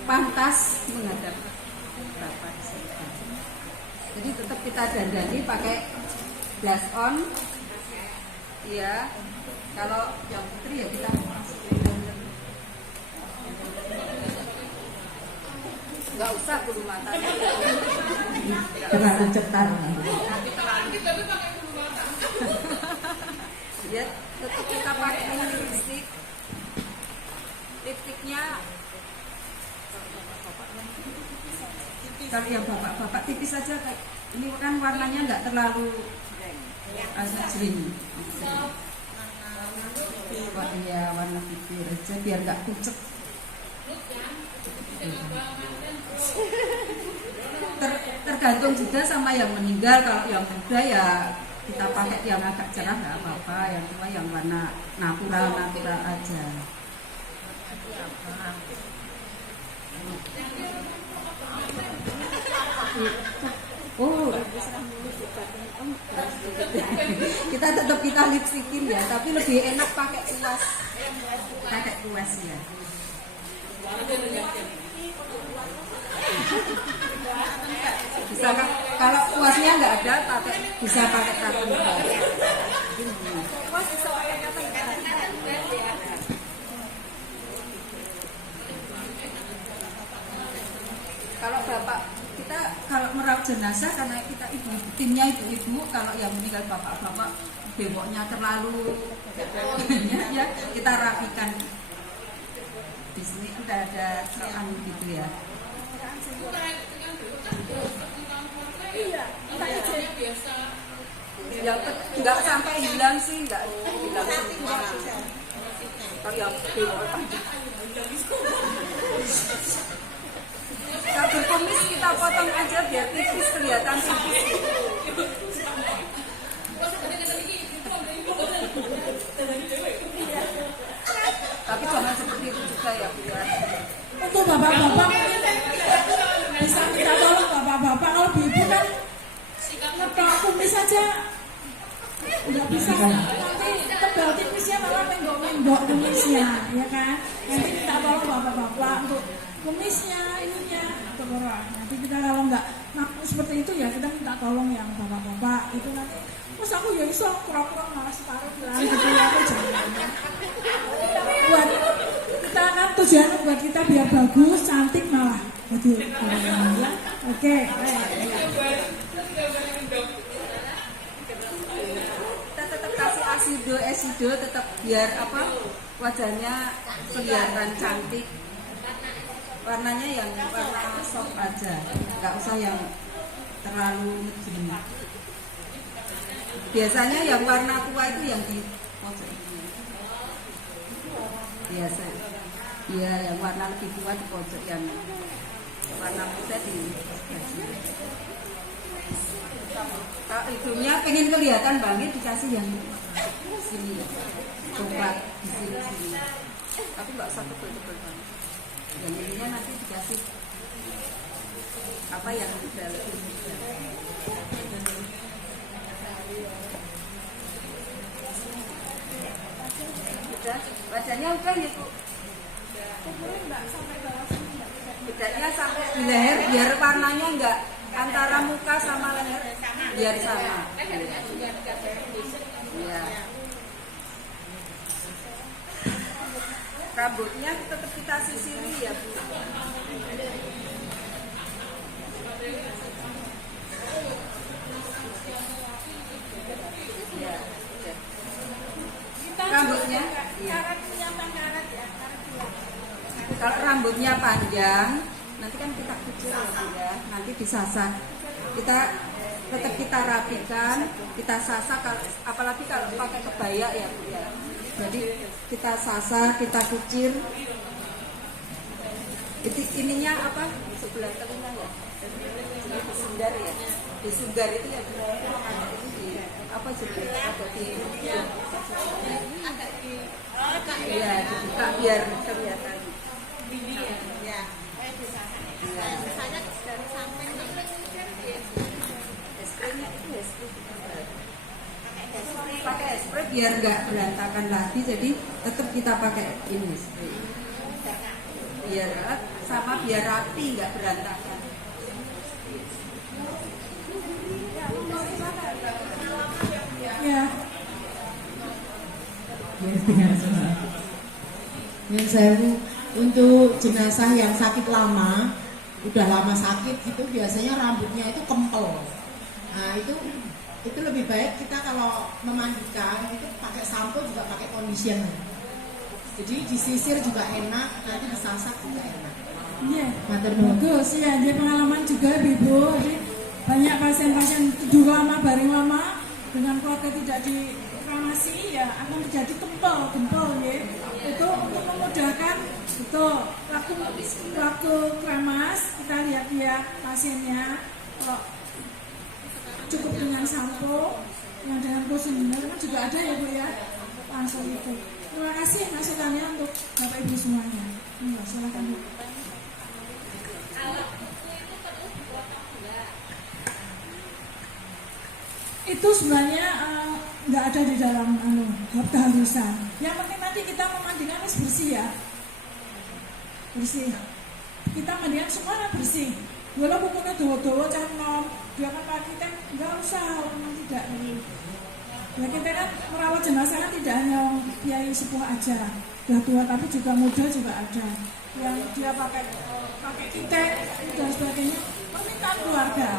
pantas menghadap Bapak. Jadi tetap kita dandani pakai blush on. Ya, kalau yang putri ya kita nggak usah bulu mata. Terlalu cetar. Ya, tetap kita pakai lipstick. Lipstiknya kalau yang bapak-bapak tipis saja kayak ini kan warnanya nggak terlalu jering. Ya warna pipir aja biar nggak pucet. Tergantung juga sama yang meninggal. Kalau yang muda ya kita pakai yang agak cerah nggak apa-apa, yang tua yang warna natural aja. Oh, kita tetap kita lipstikin ya, tapi lebih enak pakai kuas ya. Bisa kalau kuasnya nggak ada bisa pakai karton. Kuas bisa pakai karton. Kalau bapak kita kalau merawat jenazah karena kita timnya ibu-ibu, kalau yang meninggal bapak-bapak bewoknya terlalu ya kita rapikan. Di sini udah ada selokan gitu ya. Iya, yang nggak sampai hilang sih, nggak hilang semua. Kalau yang bewok kalau berkumis kita potong aja biar tipis, kelihatan tipis. Tapi jangan seperti itu juga ya Bu ya. Untuk bapak-bapak bisa minta tolong bapak-bapak, kalau ibu kan ngetok kumis saja udah bisa, nanti tebal tipisnya malah menggok kumisnya, ya kan? Nanti minta tolong bapak-bapak untuk kumisnya, ininya atau orang. Nanti kita kalau nggak seperti itu ya kita minta tolong yang bapak-bapak itu nanti. Terus aku ya iso kurang-kurang malah separuh bilang gitu ya, aku jangan. Buat kita kan tujuannya buat kita biar bagus, cantik malah. Betul. Ya. Oke. Kita tetap kasih asido tetap biar apa wajahnya kelihatan cantik. Warnanya yang warna soft aja, nggak usah yang terlalu jeli. Biasanya yang warna tua itu yang di pojok ini. Biasa. Iya, yang warna lebih tua di pojok, yang warna muda di sebelah sini. Kalau hidungnya pengen kelihatan banget dikasih yang sini, coklat di sini. Tapi nggak usah tebel-tebel banget. Yang ininya nanti dikasih apa yang udah lebih muda. Udah, wajahnya udah ya Bu. Bedanya sampai di leher biar warnanya enggak antara muka sama leher biar sama. Iya. Rambutnya tetap kita sisiri ya Bu. Ya, rambutnya kalau rambutnya panjang nanti kan kita kucur ya, nanti disasar. Kita tetap kita rapikan, kita sasar, apalagi kalau pakai kebaya ya Bu ya. Jadi kita sasar, kita kucir. Ininya apa? Sebelah telinga ya. Disundar ya. Disundar itu ya. Itu di apa sebelah atau di iya, dibuka biar kelihatan. Ya. Misalnya dari samping Spraynya itu spray. Pakai spray biar nggak berantakan lagi, jadi tetap kita pakai ini spray. Biar sama biar rapi, nggak berantakan. Ya, Yang saya untuk jenazah yang sakit lama, udah lama sakit gitu, biasanya rambutnya itu kempel. Nah itu lebih baik kita kalau memandikan itu pakai sampo juga pakai conditioner. Jadi disisir juga enak, nanti disasak juga enak. iya. Matur nuwun. Bagus ya, dia pengalaman juga Ibu. Jadi banyak pasien-pasien tidur lama, baring lama dengan keluarga tidak direklamasi ya akan terjadi gempol ya. Itu untuk memudahkan itu waktu keramas kita lihat pasiennya kalau cukup dengan sampo yang dengan conditioner kan juga ada ya Bu ya, langsung itu. Terima kasih masukannya untuk Bapak Ibu semuanya. Silakan Bu. Itu sebenarnya nggak ada di dalam keharusan. Yang penting nanti kita memandikan harus bersih ya, bersih. Kita mandikan semuanya bersih. Walaupun punya doa-doa canom, dia kan pagi kan nggak usah, memang tidak. Ya kita kan merawat jenazah kan tidak hanya kiai sepuh aja, sudah tua tapi juga muda juga ada. Yang dia pakai kitek dan sebagainya, permintaan keluarga.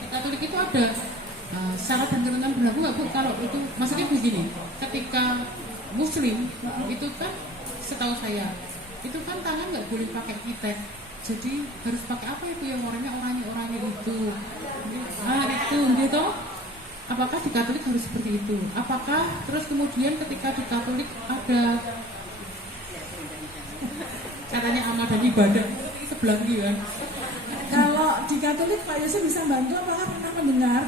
Di Katolik itu ada syarat dan ketentuan berlaku nggak Bu? Kalau itu maksudnya begini, ketika Muslim itu kan setahu saya itu kan tangan nggak boleh pakai kitek, jadi harus pakai apa itu yang oranye itu. Itu gitu. Apakah di Katolik harus seperti itu? Apakah terus kemudian ketika di Katolik ada katanya amal dan ibadah sebelah kiri kan? Kalau di Katolik Pak Yosef bisa bantu, apakah pernah mendengar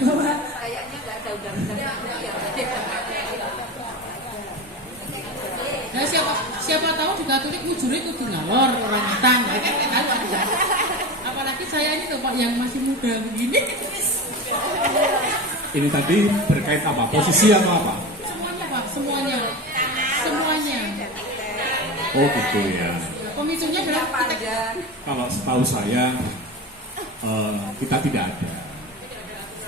bahwa Kayaknya nggak ada undang-undang. Nah, siapa tahu di Katolik mujurnya kudu ngalor orang hitam, apalagi saya ini tuh Pak yang masih muda begini. Ini tadi berkait apa? Posisi atau apa? Semuanya Pak, semuanya. Oh gitu ya. Pemicunya adalah Panjang. Kalau setahu saya kita tidak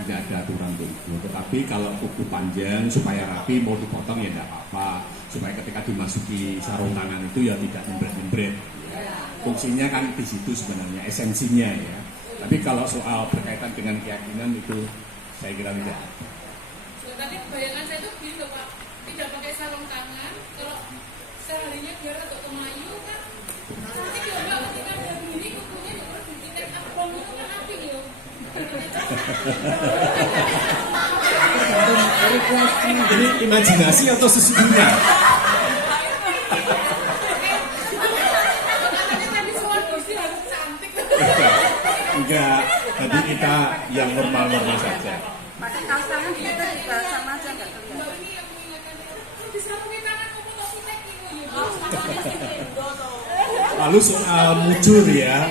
ada aturan untuk itu. Tetapi kalau kuku panjang supaya rapi mau dipotong ya tidak apa-apa. Supaya ketika dimasuki sarung tangan itu ya tidak nyembret-nyembret. Fungsinya kan di situ sebenarnya, esensinya ya. Tapi kalau soal berkaitan dengan keyakinan itu saya kira tidak. tadi bayangan saya itu gini loh Pak, tidak pakai sarung tangan, kalau seharinya biar agak kemayu kan Ini imajinasi atau sesungguhnya? Enggak, tadi kita yang normal-normal saja. Pakai kaos tangan kita juga sama aja nggak kelihatan. Lalu soal mujur ya,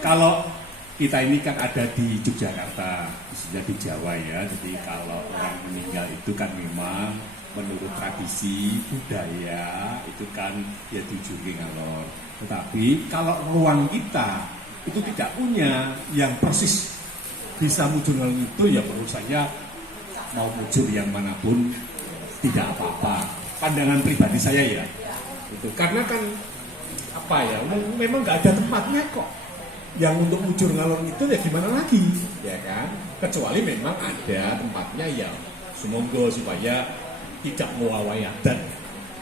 kalau kita ini kan ada di Yogyakarta, khususnya di Jawa ya. Jadi kalau orang meninggal itu kan memang menurut tradisi budaya itu kan ya dijunjung ngalor. Tetapi kalau ruang kita itu tidak punya yang persis bisa mujur ngalor itu, ya menurut saya mau mujur yang manapun tidak apa-apa. Pandangan pribadi saya ya. Itu karena kan apa ya, memang nggak ada tempatnya kok. Yang untuk mujur ngalor itu ya gimana lagi, ya kan? Kecuali memang ada tempatnya yang semoga supaya tidak mewawai adat,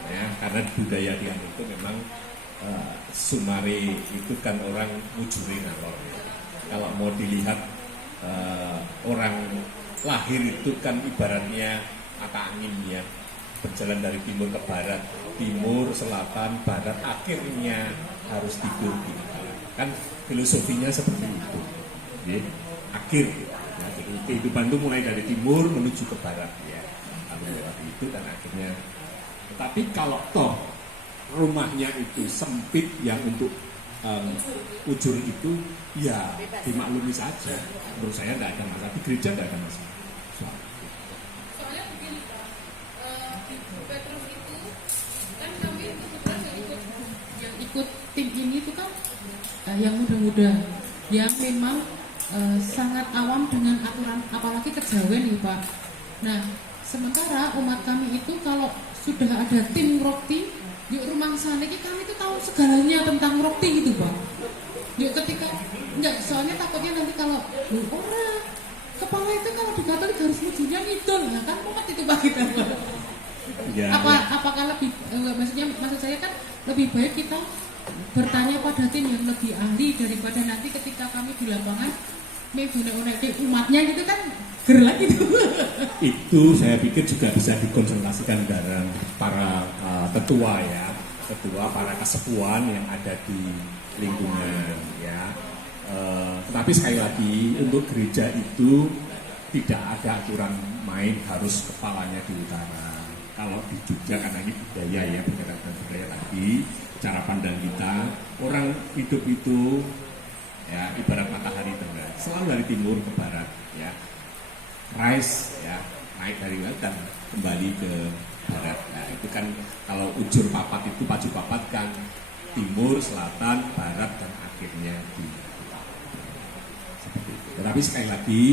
ya, karena budaya di itu memang Sumare itu kan orang mujuri ngalor. Ya. Kalau mau dilihat orang lahir itu kan ibaratnya mata angin ya, berjalan dari timur ke barat, timur, selatan, barat, akhirnya harus tidur di barat. Kan filosofinya seperti itu, ya. Akhir, ya. Jadi kehidupan itu mulai dari timur menuju ke barat, ya. Lalu lewat itu dan akhirnya. Tetapi kalau toh rumahnya itu sempit yang untuk ujur itu, ya dimaklumi saja. Menurut saya tidak ada masalah, di gereja tidak ada masalah. Soalnya begini Pak, di Petrus itu kan kami kebetulan yang ikut tim ini itu kan yang muda-muda, yang memang sangat awam dengan aturan, apalagi kejawen ya Pak. Nah, sementara umat kami itu kalau sudah ada tim rokti di rumah sana, kami itu tahu segalanya tentang rokti gitu Pak. Yuk ketika enggak, soalnya takutnya nanti kalau orang kepala itu kalau di Katolik harus mujurnya ngidul, nah kan mumet itu Pak kita Pak. Ya, Apakah lebih maksud saya kan lebih baik kita bertanya pada tim yang lebih ahli daripada nanti ketika kami di lapangan unek umatnya gitu kan gerak gitu. Itu saya pikir juga bisa dikonsultasikan dengan para tetua ya, tetua para kesepuan yang ada di lingkungan ya. Tetapi sekali lagi untuk gereja itu tidak ada aturan main harus kepalanya di utara. Kalau di Jogja karena ini budaya ya, berkaitan budaya tadi, cara pandang kita, orang hidup itu ya ibarat matahari tengah, selalu dari timur ke barat ya, rise ya, naik dari barat dan kembali ke barat. Nah, itu kan kalau ujur papat itu pacu papat kan timur, selatan, barat dan akhirnya di seperti itu. Tetapi sekali lagi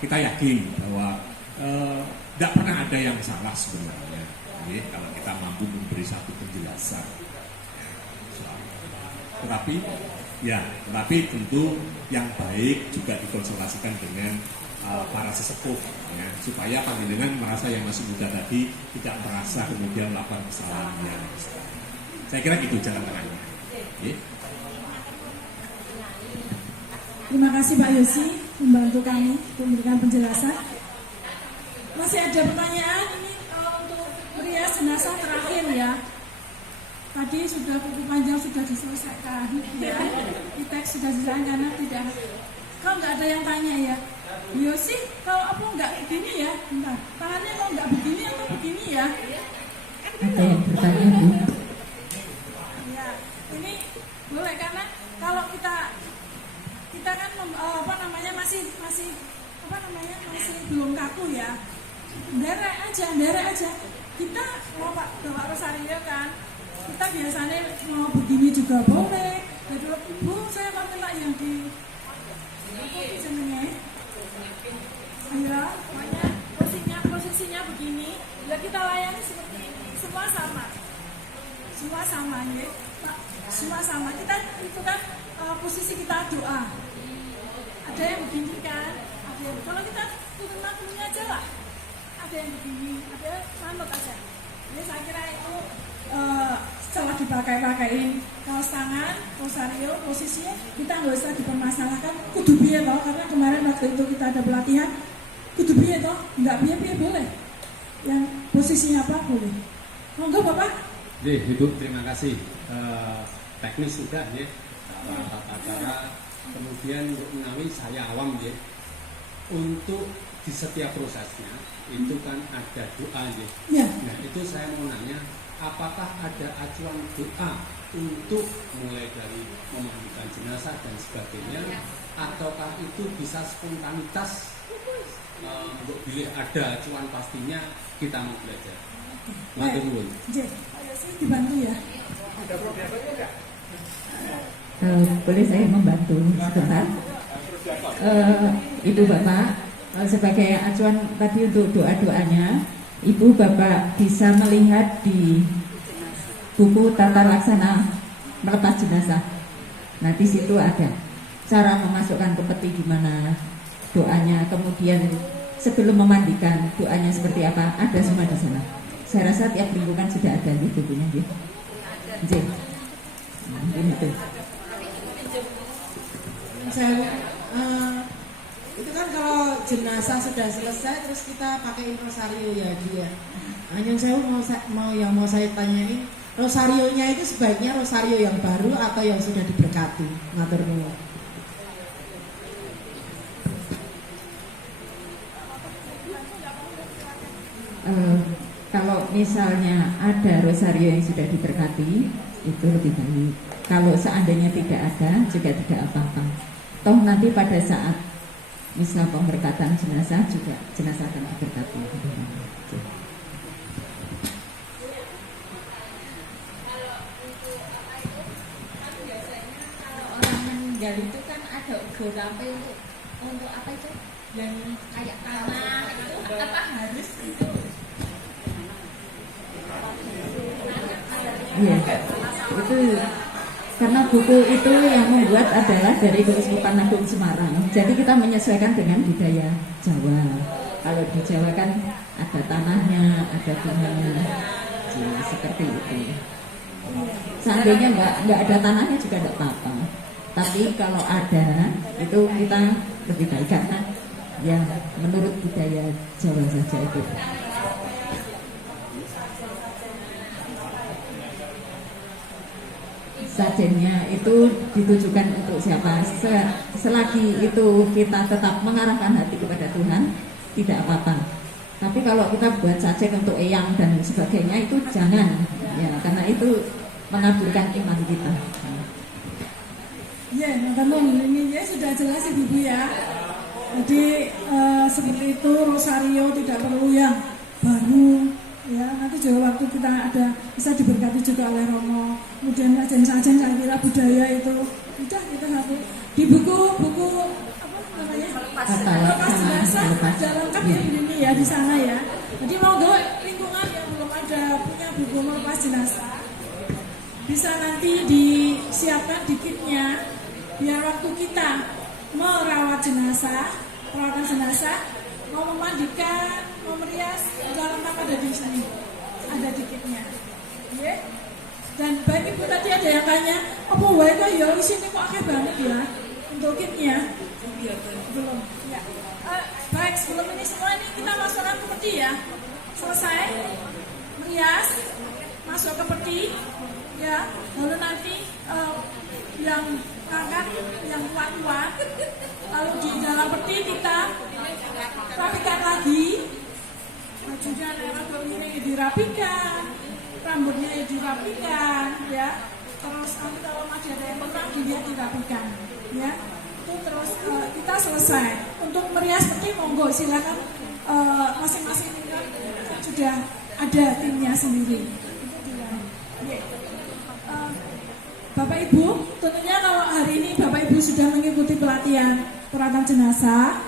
kita yakin bahwa tidak pernah ada yang salah sebenarnya. Jadi, kalau kita mampu memberi satu penjelasan. Tetapi tentu yang baik juga dikonsultasikan dengan para sesepuh ya, supaya panjenengan merasa yang masih muda tadi tidak merasa kemudian melakukan kesalahan yang besar. Saya kira itu jalan tengahnya. Ya. Terima kasih Pak Yosi membantu kami untuk memberikan penjelasan. Masih ada pertanyaan ini untuk pria jenazah terakhir ya. Tadi sudah buku panjang sudah diselesaikan ya. Kita sudah diselesaikan karena tidak. Kalau nggak ada yang tanya ya. Yosi, kalau apa nggak begini ya? Bentar, tangannya kalau nggak begini atau begini ya? Ada yang bertanya Bu? Ya, ini boleh karena kalau kita kan masih belum kaku ya. Derek aja. Kita mau bawa rosario kan. Kita biasanya mau begini juga boleh. Jadi Bu, saya mau minta yang di jenenge. Ayo, pokoknya posisinya begini. Ya kita layani seperti ini. Semua sama ya. Semua sama. Kita itu kan posisi kita doa. Ada yang begini kan? Ada yang, kalau kita turun aja lah. Ada yang begini, ada yang manut aja. Jadi saya kira itu setelah dipakai-pakaiin kaos tangan, rosario, posisinya kita nggak usah dipermasalahkan kudu biye toh, karena kemarin waktu itu kita ada pelatihan kudu biye toh, nggak biye boleh, yang posisinya apa boleh. Monggo Bapak. Ibu, terima kasih. Teknis sudah ya, tata cara. Kemudian menawi saya awam ya, untuk di setiap prosesnya itu kan ada doa ya. Ya. Nah itu saya mau nanya, apakah ada acuan doa untuk mulai dari memandikan jenazah dan sebagainya, ataukah itu bisa spontanitas? Untuk bila ada acuan pastinya kita mau belajar. Matur nuwun. Dibantu ya. Boleh saya membantu sebentar? Ibu Bapak, sebagai acuan tadi untuk doa-doanya, Ibu Bapak bisa melihat di buku tata laksana melepas jenazah. Nah di situ ada cara memasukkan ke peti gimana, doanya, kemudian sebelum memandikan doanya seperti apa, ada semua di sana. Saya rasa tiap lingkungan sudah ada di bukunya, gitu. Mungkin itu. Itu kan kalau jenazah sudah selesai terus kita pakai rosario ya dia. Hanya saya mau saya tanyain, rosarionya itu sebaiknya rosario yang baru atau yang sudah diberkati? Matur nuwun. Kalau misalnya ada rosario yang sudah diberkati, itu lebih baik. Kalau seandainya tidak ada, juga tidak apa-apa. Toh nanti pada saat misal pemberkatan jenazah juga jenazah akan diberkati. Orang meninggal itu kan ada beberapa untuk apa itu yang kayak tanah itu apa harus itu. Iya, itu karena buku itu yang membuat adalah dari Keuskupan Agung Semarang. Jadi kita menyesuaikan dengan budaya Jawa. Kalau di Jawa kan ada tanahnya, ada bunganya, seperti itu. Seandainya nggak ada tanahnya juga tidak apa-apa. Tapi kalau ada, itu kita lebih baik karena ya menurut budaya Jawa saja itu. Sajennya itu ditujukan untuk siapa? Selagi itu kita tetap mengarahkan hati kepada Tuhan, tidak apa-apa. Tapi kalau kita buat sajen untuk eyang dan sebagainya itu jangan, ya karena itu mengabulkan iman kita. Ya, teman-teman, ini ya sudah jelas Ibu ya. Jadi seperti itu rosario tidak perlu yang baru. Ya, nanti juga waktu kita ada bisa diberkati juga oleh Romo. Kemudian sajen-sajen saya kira budaya itu sudah kita satu di buku apa namanya lepas jenazah ada lengkap ya ini ya di sana ya. Jadi monggo lingkungan yang belum ada punya buku melepas jenazah bisa nanti disiapkan di kitnya biar waktu kita merawat jenazah, perawatan jenazah, mau memandikan, mau merias, udah lengkap ada di sini, ada dikitnya, ya. Dan baik Ibu tadi ada yang tanya, apa wae kok ya di sini kok akeh banget ya untuk kitnya? Belum, ya. Baik sebelum ini semua ini kita masukkan ke peti ya, selesai merias, masuk ke peti, ya. Lalu nanti yang angkat, yang kuat-kuat, lalu di dalam peti kita rapikan lagi, bajunya ini dirapikan, rambutnya dirapikan, ya. Terus nanti kalau masih ada yang kurang dilihat dirapikan, ya. Itu terus kita selesai. Untuk merias peti monggo silakan masing-masing kan sudah ada timnya sendiri. Bapak Ibu, tentunya kalau hari ini Bapak Ibu sudah mengikuti pelatihan perawatan jenazah,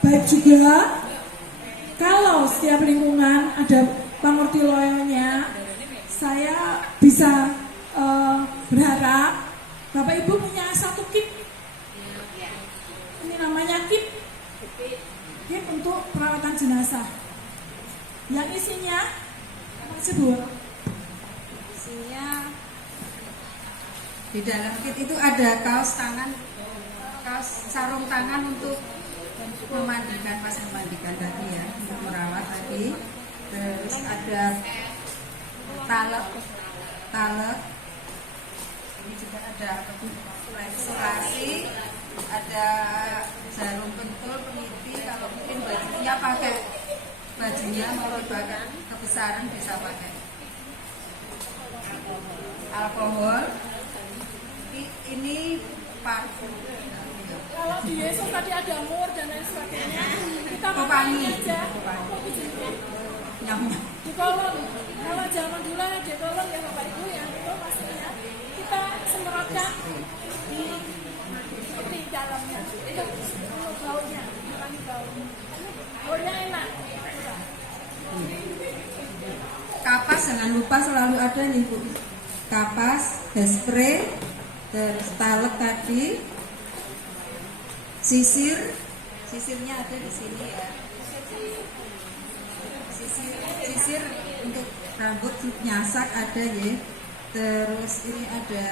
baik juga kalau setiap lingkungan ada pamortiloyonya, saya bisa berharap Bapak Ibu punya satu kit. Ini namanya kit untuk perawatan jenazah. Yang isinya apa sih Bu? isinya di dalam kit itu ada kaos sarung tangan untuk memandikan, pas memandikan tadi ya, untuk merawat tadi. Terus ada talek, ini juga ada isolasi, ada jarum pentul, peniti. Kalau mungkin bajunya pakai bajunya mau bahkan kebesaran bisa pakai alkohol. Ini parfum. Kalau di Yesus tadi ada mur dan lain sebagainya, kita Pewangi. aja. Kopi sedikit. Nyamnya. Di kolom. Kalau zaman dulu di kolom ya Bapak Ibu ya, itu pastinya kita semprotkan di dalamnya. Itu baunya, bukan bau. Baunya enak. Kapas jangan lupa selalu ada nih Bu. Kapas, hairspray, terus talek tadi, sisirnya ada di sini ya. Sisir untuk rambut nyasak ada ya. Terus ini ada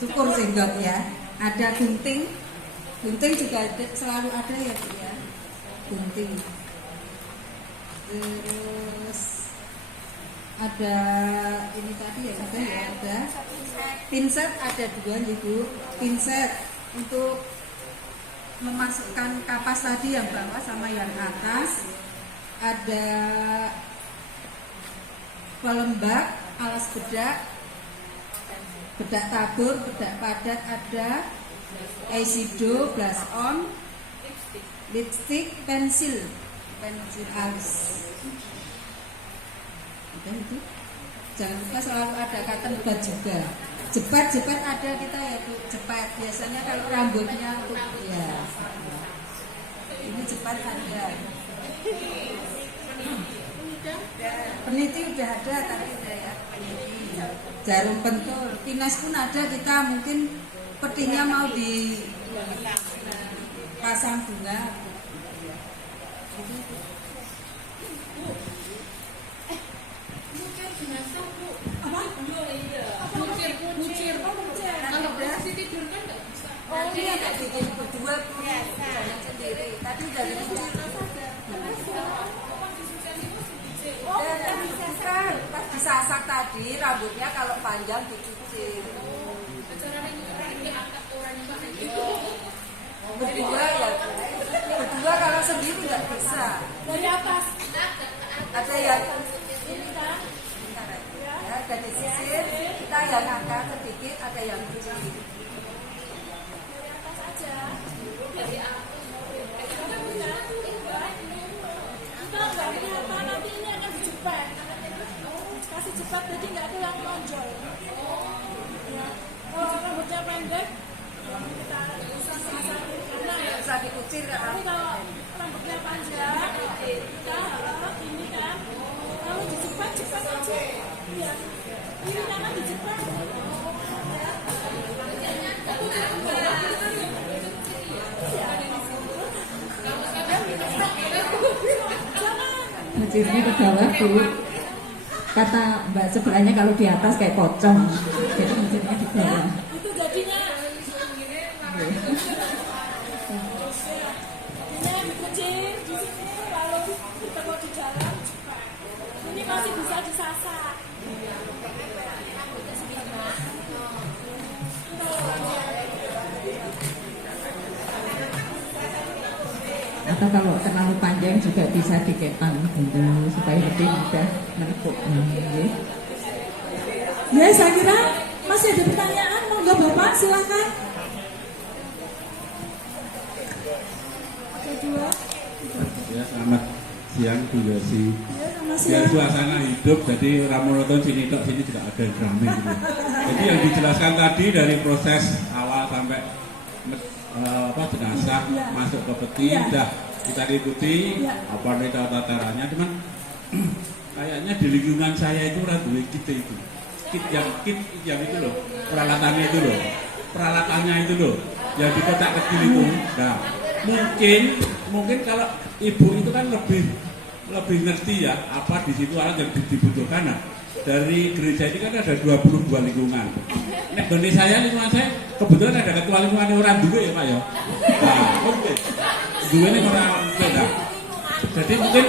cukur jenggot ya. Ada gunting juga selalu ada ya Bu ya. Gunting. Terus ada ini tadi ya sudah ya, ada pinset, ada 2 nih Bu. Pinset untuk memasukkan kapas tadi yang bawah sama yang atas. Ada pelembab, alas bedak tabur, bedak padat ada, eyeshadow, blush on, lipstick, pensil alis. Udah itu. Jangan lupa selalu ada cotton bud juga. Jepat ada kita ya Bu. Jepat biasanya kalau rambutnya untuk ya. Ini jepat ada. Peniti udah ada tadi udah ya. Jarum pentul, kinas pun ada kita, mungkin petinya mau dipasang bunga. Kucir. Kalau berhasil tidur kan nggak bisa. Nanti ada bikin berdua jangan sendiri. Tadi dari kucir kan pas disasak tadi rambutnya kalau panjang dicuci. Berdua kalau sendiri nggak bisa. Dari atas. Ada yang ada di sisir, kita yang angkat sedikit, ada yang cuci. Kita nggak kelihatan, nanti ini akan dijepit. Kasih cepat jadi nggak ada yang menonjol. Ya. Kalau rambutnya pendek, kita karena ya Bisa dikucir kan? tapi kalau rambutnya panjang, kita ini kan, kalau dijepit aja. Iya. Kiri kanan dijepit. Kucirnya ke bawah Bu. Kata mbak sebelahnya kalau di atas kayak pocong. Jadi kucirnya di bawah. Itu jadinya ini dikucir di sini lalu ditaruh di dalam cepat. Ini masih bisa disasak. Atau kalau terlalu panjang juga bisa dikepang gitu supaya lebih mudah menekuk. Ya, saya kira masih ada pertanyaan, monggo Bapak silakan. Ada 2. Ya, selamat siang Bu Yosi. Ya, sama Biar siang. suasana hidup, jadi ramononton sini tok, sini juga ada drama gitu. Jadi yang dijelaskan tadi dari proses awal sampai jenazah masuk ke peti, udah kita ikuti apa tatarannya, cuman kayaknya di lingkungan saya itu ragu kit yang itu loh, peralatannya itu loh yang di kotak kecil itu. Nah mungkin kalau ibu itu kan lebih lebih ngerti ya apa di situ yang dibutuhkan. Nah, dari gereja ini kan ada 22 lingkungan. Nek gone saya lingkungan saya kebetulan ada ketua lingkungan orang duwe ya Pak ya. Nah, oke. Duwe ini orang beda. Jadi mungkin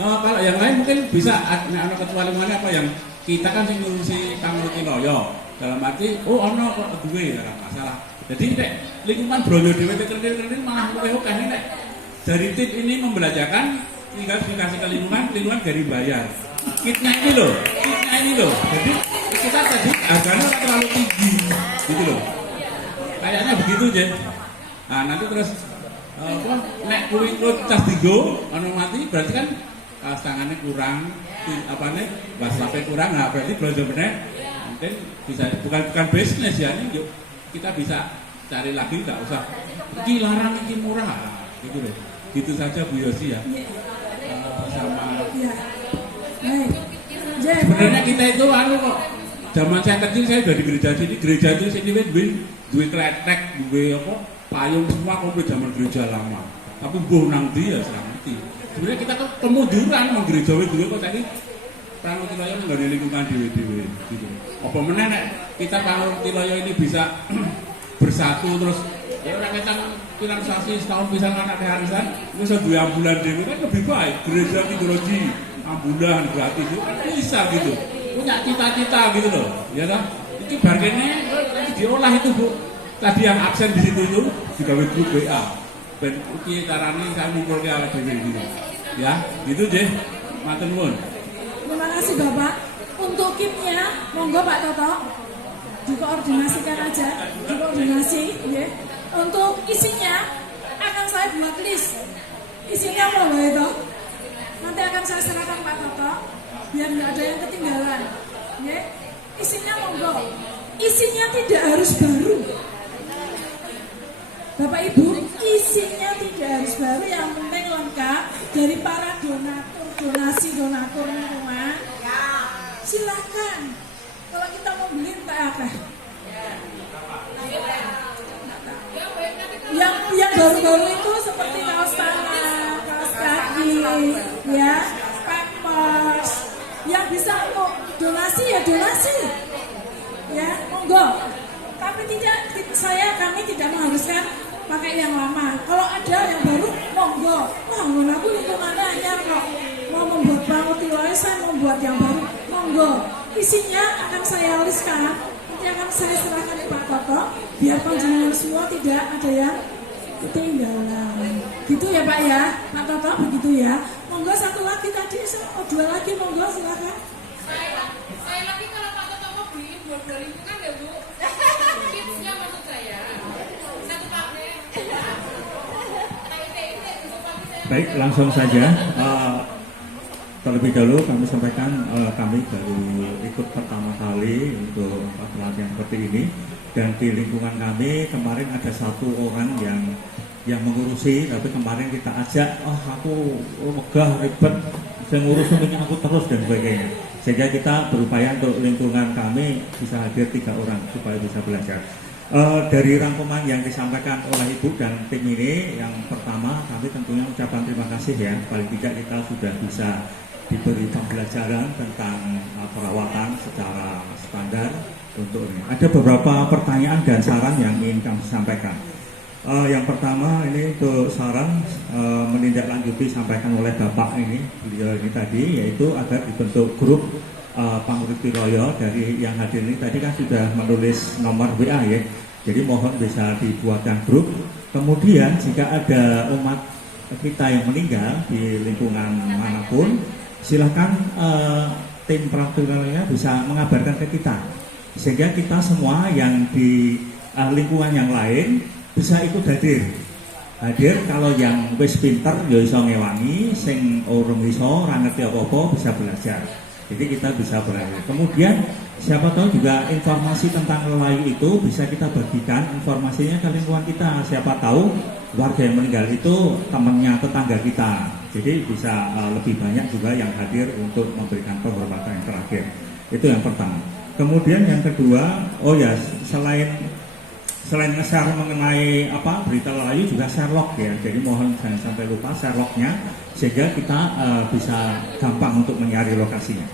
kalau yang lain mungkin bisa ada ketua lingkungannya apa yang kita kan sing ngurusi Pangurti Loyo. Dalam arti ono kok duwe ora masalah. Jadi nek lingkungan Brojo dhewe keren-keren malah luwih akeh nek dari tim ini membelajarkan tinggal dikasih ke lingkungan dari bayar. Kitnya ini loh. Jadi kita tadi harganya terlalu tinggi, gitu loh. Kayaknya begitu aja. Nah nanti terus nek kuwi cas digo, mati berarti kan kas tangannya kurang, waslape kurang, nah berarti belanja bener. Mungkin bisa bukan bisnis ya ini, yuk kita bisa cari lagi, nggak usah. Iki larang, iki murah, gitu loh. Gitu saja Bu Yosi ya. Sama. Sebenarnya kita itu kok zaman saya kecil saya udah di gereja itu sini duwe kletek, duwe apa payung semua komplit zaman gereja lama. Tapi mbuh nang ndi ya ora ngerti. Sebenarnya kita tuh kemunduran nang gereja dhewe kok tadi Pangurti Loyo nggak ada lingkungan dhewe gitu. Apa meneh nek kita Pangurti Loyo ini bisa bersatu terus ya orang kita finansiasi setahun bisa anak harisan bisa duwe ambulan dhewe kan lebih baik. Gereja Tidoroji ambulan gratis itu kan bisa gitu, punya cita-cita gitu loh, ya kan? Itu bargainya diolah itu Bu. Tadi yang absen di situ itu juga grup WA. Ben iki carane saya ngumpul ke awake dhewe gitu. Ya, gitu deh. Matur nuwun. Terima kasih Bapak. Untuk kimnya, monggo Pak Toto dikoordinasikan aja, dikoordinasi, ya. Untuk isinya akan saya buat list. Isinya apa itu? Nanti akan saya serahkan Pak Toto biar nggak ada yang ketinggalan. Ya, isinya monggo. Isinya tidak harus baru. Bapak Ibu, isinya tidak harus baru, yang penting lengkap dari para donatur lingkungan. Silakan. Kalau kita mau beli entah apa. Yang baru-baru itu seperti kaos tangan, kaos kaki, ya, pampers. Yang bisa untuk donasi ya donasi, ya monggo. Tapi kami tidak mengharuskan pakai yang lama. Kalau ada yang baru, monggo. Wah, aku lingkungannya hanya kok mau membuat Pangurti Loyo, saya membuat yang baru, monggo. Isinya akan saya tuliskan, nanti akan saya serahkan ke Pak Toto, biar panjenengan semua tidak ada yang ketinggalan. Gitu ya Pak ya, Pak Toto begitu ya. Monggo satu lagi tadi, dua lagi monggo silakan. Saya lagi kalau Pak Toto mau beli buat lingkungan ya Bu. Tipsnya maksud saya satu paket. Baik, langsung saja. Terlebih dahulu kami sampaikan kami baru ikut pertama kali untuk pelatihan seperti ini, dan di lingkungan kami kemarin ada satu orang yang mengurusi, tapi kemarin kita ajak, aku megah ribet, saya ngurus semuanya aku terus dan sebagainya, sehingga kita berupaya untuk lingkungan kami bisa hadir 3 orang supaya bisa belajar. Dari rangkuman yang disampaikan oleh Ibu dan tim ini, yang pertama kami tentunya ucapan terima kasih ya, paling tidak kita sudah bisa diberi pembelajaran tentang perawatan secara standar untuk ini. Ada beberapa pertanyaan dan saran yang ingin kami sampaikan. Yang pertama ini untuk saran menindaklanjuti sampaikan oleh Bapak beliau ini tadi, yaitu agar dibentuk grup Pangurti Loyo. Dari yang hadir ini tadi kan sudah menulis nomor WA ya, jadi mohon bisa dibuatkan grup. Kemudian jika ada umat kita yang meninggal di lingkungan manapun, silakan tim Pangurti bisa mengabarkan ke kita, sehingga kita semua yang di lingkungan yang lain bisa ikut hadir. Kalau yang wis pinter ya iso ngewangi, sing urung iso ora ngerti apa-apa bisa belajar. Jadi kita bisa belajar. Kemudian siapa tahu juga informasi tentang lelayu itu bisa kita bagikan informasinya ke lingkungan kita. Siapa tahu warga yang meninggal itu temannya, tetangga kita. Jadi bisa lebih banyak juga yang hadir untuk memberikan penghormatan yang terakhir. Itu yang pertama. Kemudian yang kedua, selain selain nge-share mengenai berita layu juga share log ya. Jadi mohon jangan sampai lupa share lognya sehingga kita bisa gampang untuk mencari lokasinya.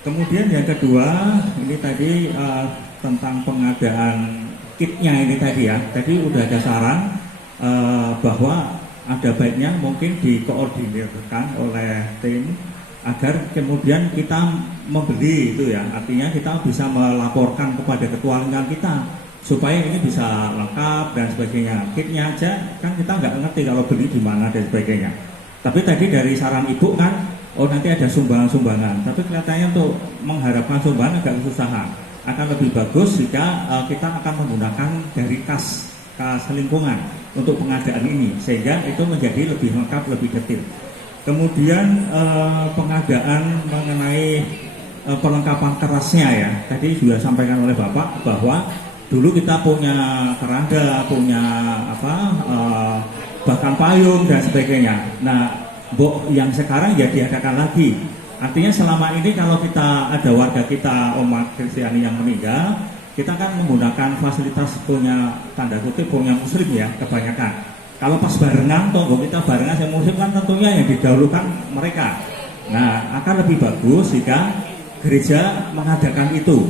Kemudian yang kedua ini tadi tentang pengadaan kitnya ini tadi ya. Tadi udah ada saran bahwa ada baiknya mungkin dikoordinirkan oleh tim agar kemudian kita membeli itu ya. Artinya kita bisa melaporkan kepada ketua lingkungan kita supaya ini bisa lengkap dan sebagainya. Kitnya aja kan kita nggak ngerti kalau beli di mana dan sebagainya. Tapi tadi dari saran ibu kan, nanti ada sumbangan-sumbangan. Tapi kelihatannya untuk mengharapkan sumbangan agak kesusahan. Akan lebih bagus jika kita akan menggunakan dari kas lingkungan untuk pengadaan ini, sehingga itu menjadi lebih lengkap, lebih detail. Kemudian pengadaan mengenai perlengkapan kerasnya ya. Tadi sudah sampaikan oleh Bapak bahwa dulu kita punya keranda, punya bahkan payung dan sebagainya. Nah, yang sekarang ya diadakan lagi. Artinya selama ini kalau kita ada warga kita umat Kristiani yang meninggal, kita kan menggunakan fasilitas punya tanda kutip punya muslim ya kebanyakan. Kalau pas barengan, tonggo kita barengan yang muslim kan tentunya yang didahulukan mereka. Nah, akan lebih bagus jika gereja mengadakan itu.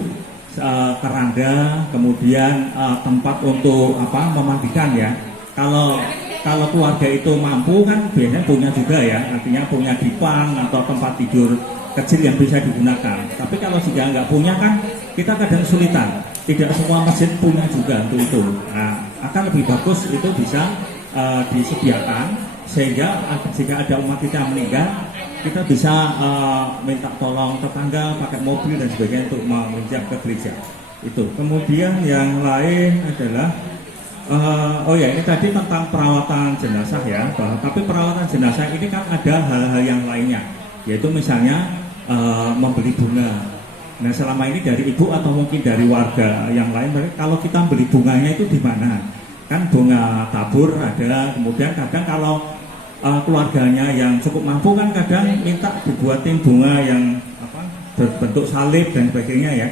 Keranda, kemudian tempat untuk memandikan ya. Kalau keluarga itu mampu kan biasanya punya juga ya, artinya punya dipan atau tempat tidur kecil yang bisa digunakan. Tapi kalau jika nggak punya kan kita kadang kesulitan. Tidak semua masjid punya juga untuk itu. Nah, akan lebih bagus itu bisa disediakan sehingga jika ada umat kita yang meninggal, kita bisa minta tolong tetangga pakai mobil dan sebagainya untuk menginjak ke gereja. Itu. Kemudian yang lain adalah ini tadi tentang perawatan jenazah ya. Tapi perawatan jenazah ini kan ada hal-hal yang lainnya, yaitu misalnya membeli bunga. Nah, selama ini dari ibu atau mungkin dari warga yang lain, kalau kita beli bunganya itu di mana? Kan bunga tabur ada, kemudian kadang kalau keluarganya yang cukup mampu kan kadang minta dibuatin bunga yang berbentuk salib dan sebagainya ya.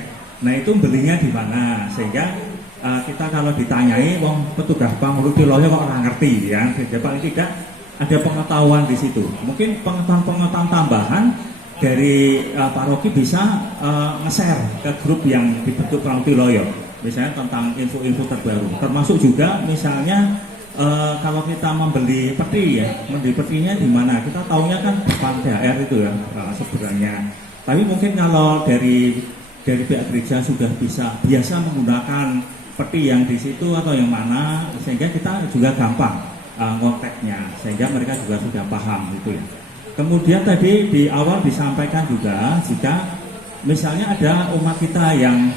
Nah, itu belinya di mana? Sehingga kita kalau ditanyai, petugas Pangurutiloyo kok orang ngerti ya. Jadi paling tidak ada pengetahuan di situ. Mungkin pengetahuan tambahan dari paroki bisa nge-share ke grup yang dibentuk Pangurutiloyo. Misalnya tentang info-info terbaru. Termasuk juga misalnya kalau kita membeli peti ya, membeli petinya di mana? Kita taunya kan depan THR itu ya sebenarnya. Tapi mungkin kalau dari pihak gereja sudah biasa menggunakan peti yang di situ atau yang mana, sehingga kita juga gampang ngonteknya, sehingga mereka juga sudah paham gitu ya. Kemudian tadi di awal disampaikan juga jika misalnya ada umat kita yang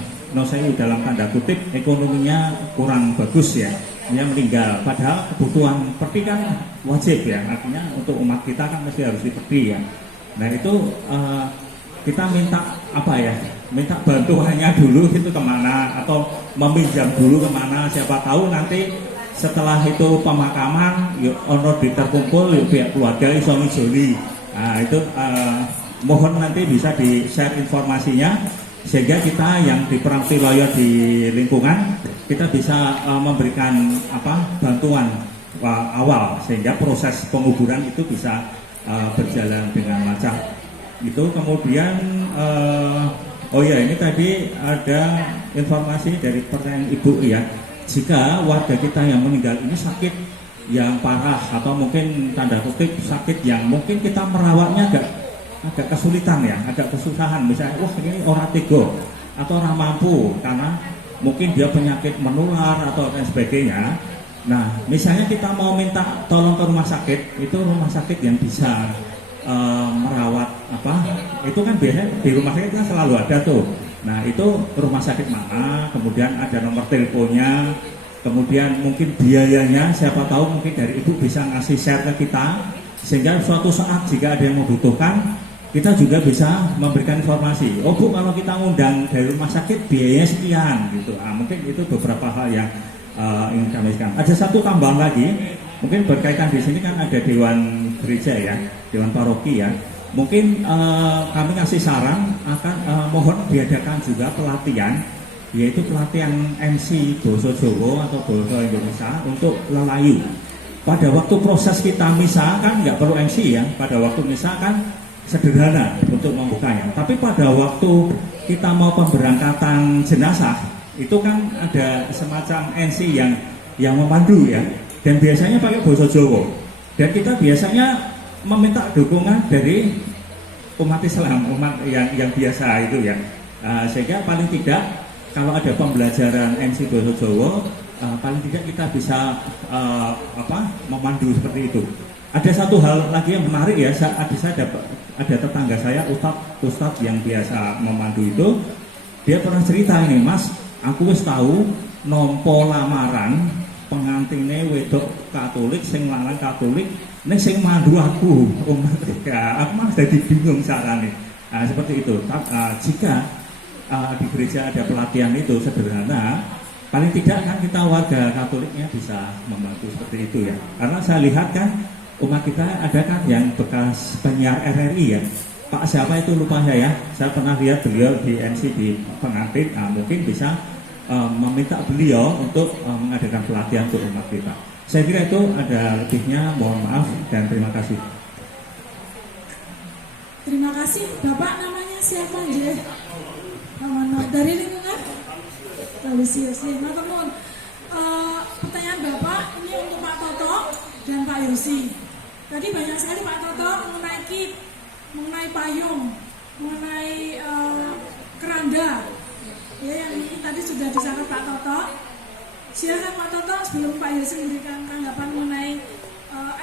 dalam tanda kutip ekonominya kurang bagus ya, dia meninggal, padahal kebutuhan peti kan wajib ya, artinya untuk umat kita kan mesti harus dipeti ya. Nah itu kita minta minta bantuannya dulu itu kemana, atau meminjam dulu kemana, siapa tahu nanti setelah itu pemakaman honor terkumpul pihak keluarga iso ngijoli. Nah itu mohon nanti bisa di share informasinya sehingga kita yang di Pangurutiloyo di lingkungan kita bisa memberikan bantuan awal sehingga proses penguburan itu bisa berjalan dengan lancar. Itu kemudian ini tadi ada informasi dari pertanyaan Ibu ya, jika warga kita yang meninggal ini sakit yang parah atau mungkin tanda kutip sakit yang mungkin kita merawatnya agak kesulitan ya, agak kesusahan, misalnya ini orang tego atau orang mampu karena mungkin dia penyakit menular atau dan sebagainya. Nah misalnya kita mau minta tolong ke rumah sakit, itu rumah sakit yang bisa merawat itu kan biasanya di rumah sakit kan selalu ada tuh. Nah itu rumah sakit mana, kemudian ada nomor teleponnya, kemudian mungkin biayanya, siapa tahu mungkin dari Ibu bisa ngasih share ke kita sehingga suatu saat jika ada yang membutuhkan kita juga bisa memberikan informasi. Bu, kalau kita ngundang dari rumah sakit biayanya sekian gitu. Mungkin itu beberapa hal yang ingin kami sampaikan. Ada satu tambahan lagi, mungkin berkaitan di sini kan ada Dewan Gereja ya, Dewan Paroki ya. Mungkin kami ngasih saran akan mohon diadakan juga pelatihan yaitu pelatihan MC Basa Jawa atau Basa Indonesia untuk lelayu. Pada waktu proses kita misa kan nggak perlu MC ya, pada waktu misa kan sederhana untuk membukanya. Tapi pada waktu kita mau pemberangkatan jenazah, itu kan ada semacam MC yang memandu ya, dan biasanya pakai Basa Jawa. Dan kita biasanya meminta dukungan dari umat Islam, umat yang biasa itu ya. Sehingga paling tidak kalau ada pembelajaran MC Basa Jawa, paling tidak kita bisa memandu seperti itu. Ada satu hal lagi yang menarik ya, ada tetangga saya Ustadz yang biasa memandu itu, dia pernah cerita ini, Mas, aku wis tahu nompo lamaran pengantine wedok Katolik sing lanang Katolik, ning sing mandu aku umat aku mah jadi bingung carane. Seperti itu. Jika di gereja ada pelatihan itu sederhana, paling tidak kan kita warga Katoliknya bisa membantu seperti itu ya. Karena saya lihat kan umat kita ada kan yang bekas penyiar RRI ya. Pak siapa itu lupa saya pernah lihat beliau di MC di pengantin. Mungkin bisa meminta beliau untuk mengadakan pelatihan untuk umat kita. Saya kira itu ada lebihnya, mohon maaf dan terima kasih. Terima kasih. Bapak namanya siapa aja? Dari lingkungan? Talisius. Nah, teman, pertanyaan Bapak ini untuk Pak Toto dan Pak Yosi. Tadi banyak sekali Pak Toto mengenai kit, mengenai payung, mengenai keranda. Ya, yang tadi sudah disampaikan Pak Toto. Silakan Pak Toto sebelum Pak Yosi memberikan tanggapan mengenai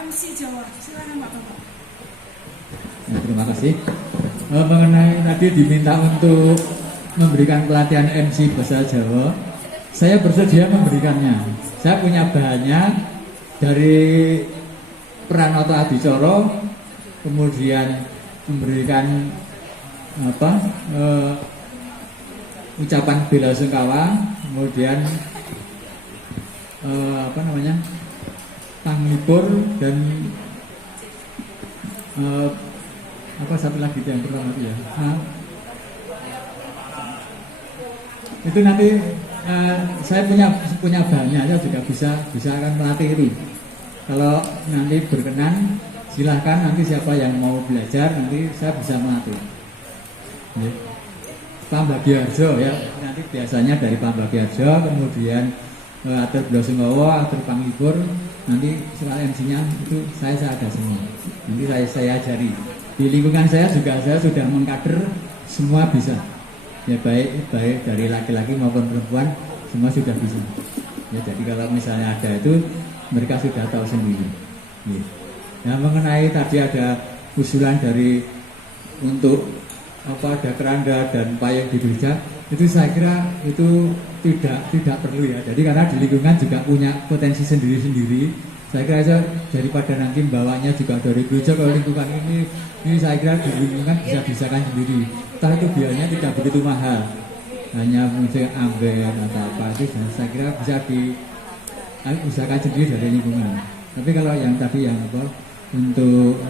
MC Jawa. Silakan Pak Toto. Terima kasih. Mengenai tadi diminta untuk memberikan pelatihan MC Bahasa Jawa, saya bersedia memberikannya. Saya punya bahannya dari Pranoto Adicara, kemudian memberikan ucapan bela sungkawa, kemudian panglipur dan satu lagi yang pertama itu ya. Itu nanti saya punya bahannya, saya juga bisa akan melatih itu. Kalau nanti berkenan, silahkan nanti siapa yang mau belajar nanti saya bisa melatih. Ya. Pak Bagiarjo ya, nanti biasanya dari Pak Bagiarjo, kemudian atur bela sungkawa, atur panglipur, nanti soal MC-nya itu saya ada semua. Nanti saya ajari. Di lingkungan saya juga saya sudah mengkader semua bisa. Ya baik dari laki-laki maupun perempuan semua sudah bisa. Ya jadi kalau misalnya ada itu mereka sudah tahu sendiri. Ya. Nah mengenai tadi ada usulan dari untuk ada keranda dan payung di gereja, itu saya kira itu tidak perlu ya. Jadi karena di lingkungan juga punya potensi sendiri-sendiri. Saya kira aja daripada nanti bawanya juga dari gereja, kalau lingkungan ini saya kira di lingkungan bisa-bisakan sendiri. Entah itu biayanya tidak begitu mahal, hanya mungkin amben atau apa itu saya kira bisa diusahakan sendiri dari lingkungan. Tapi kalau yang tadi untuk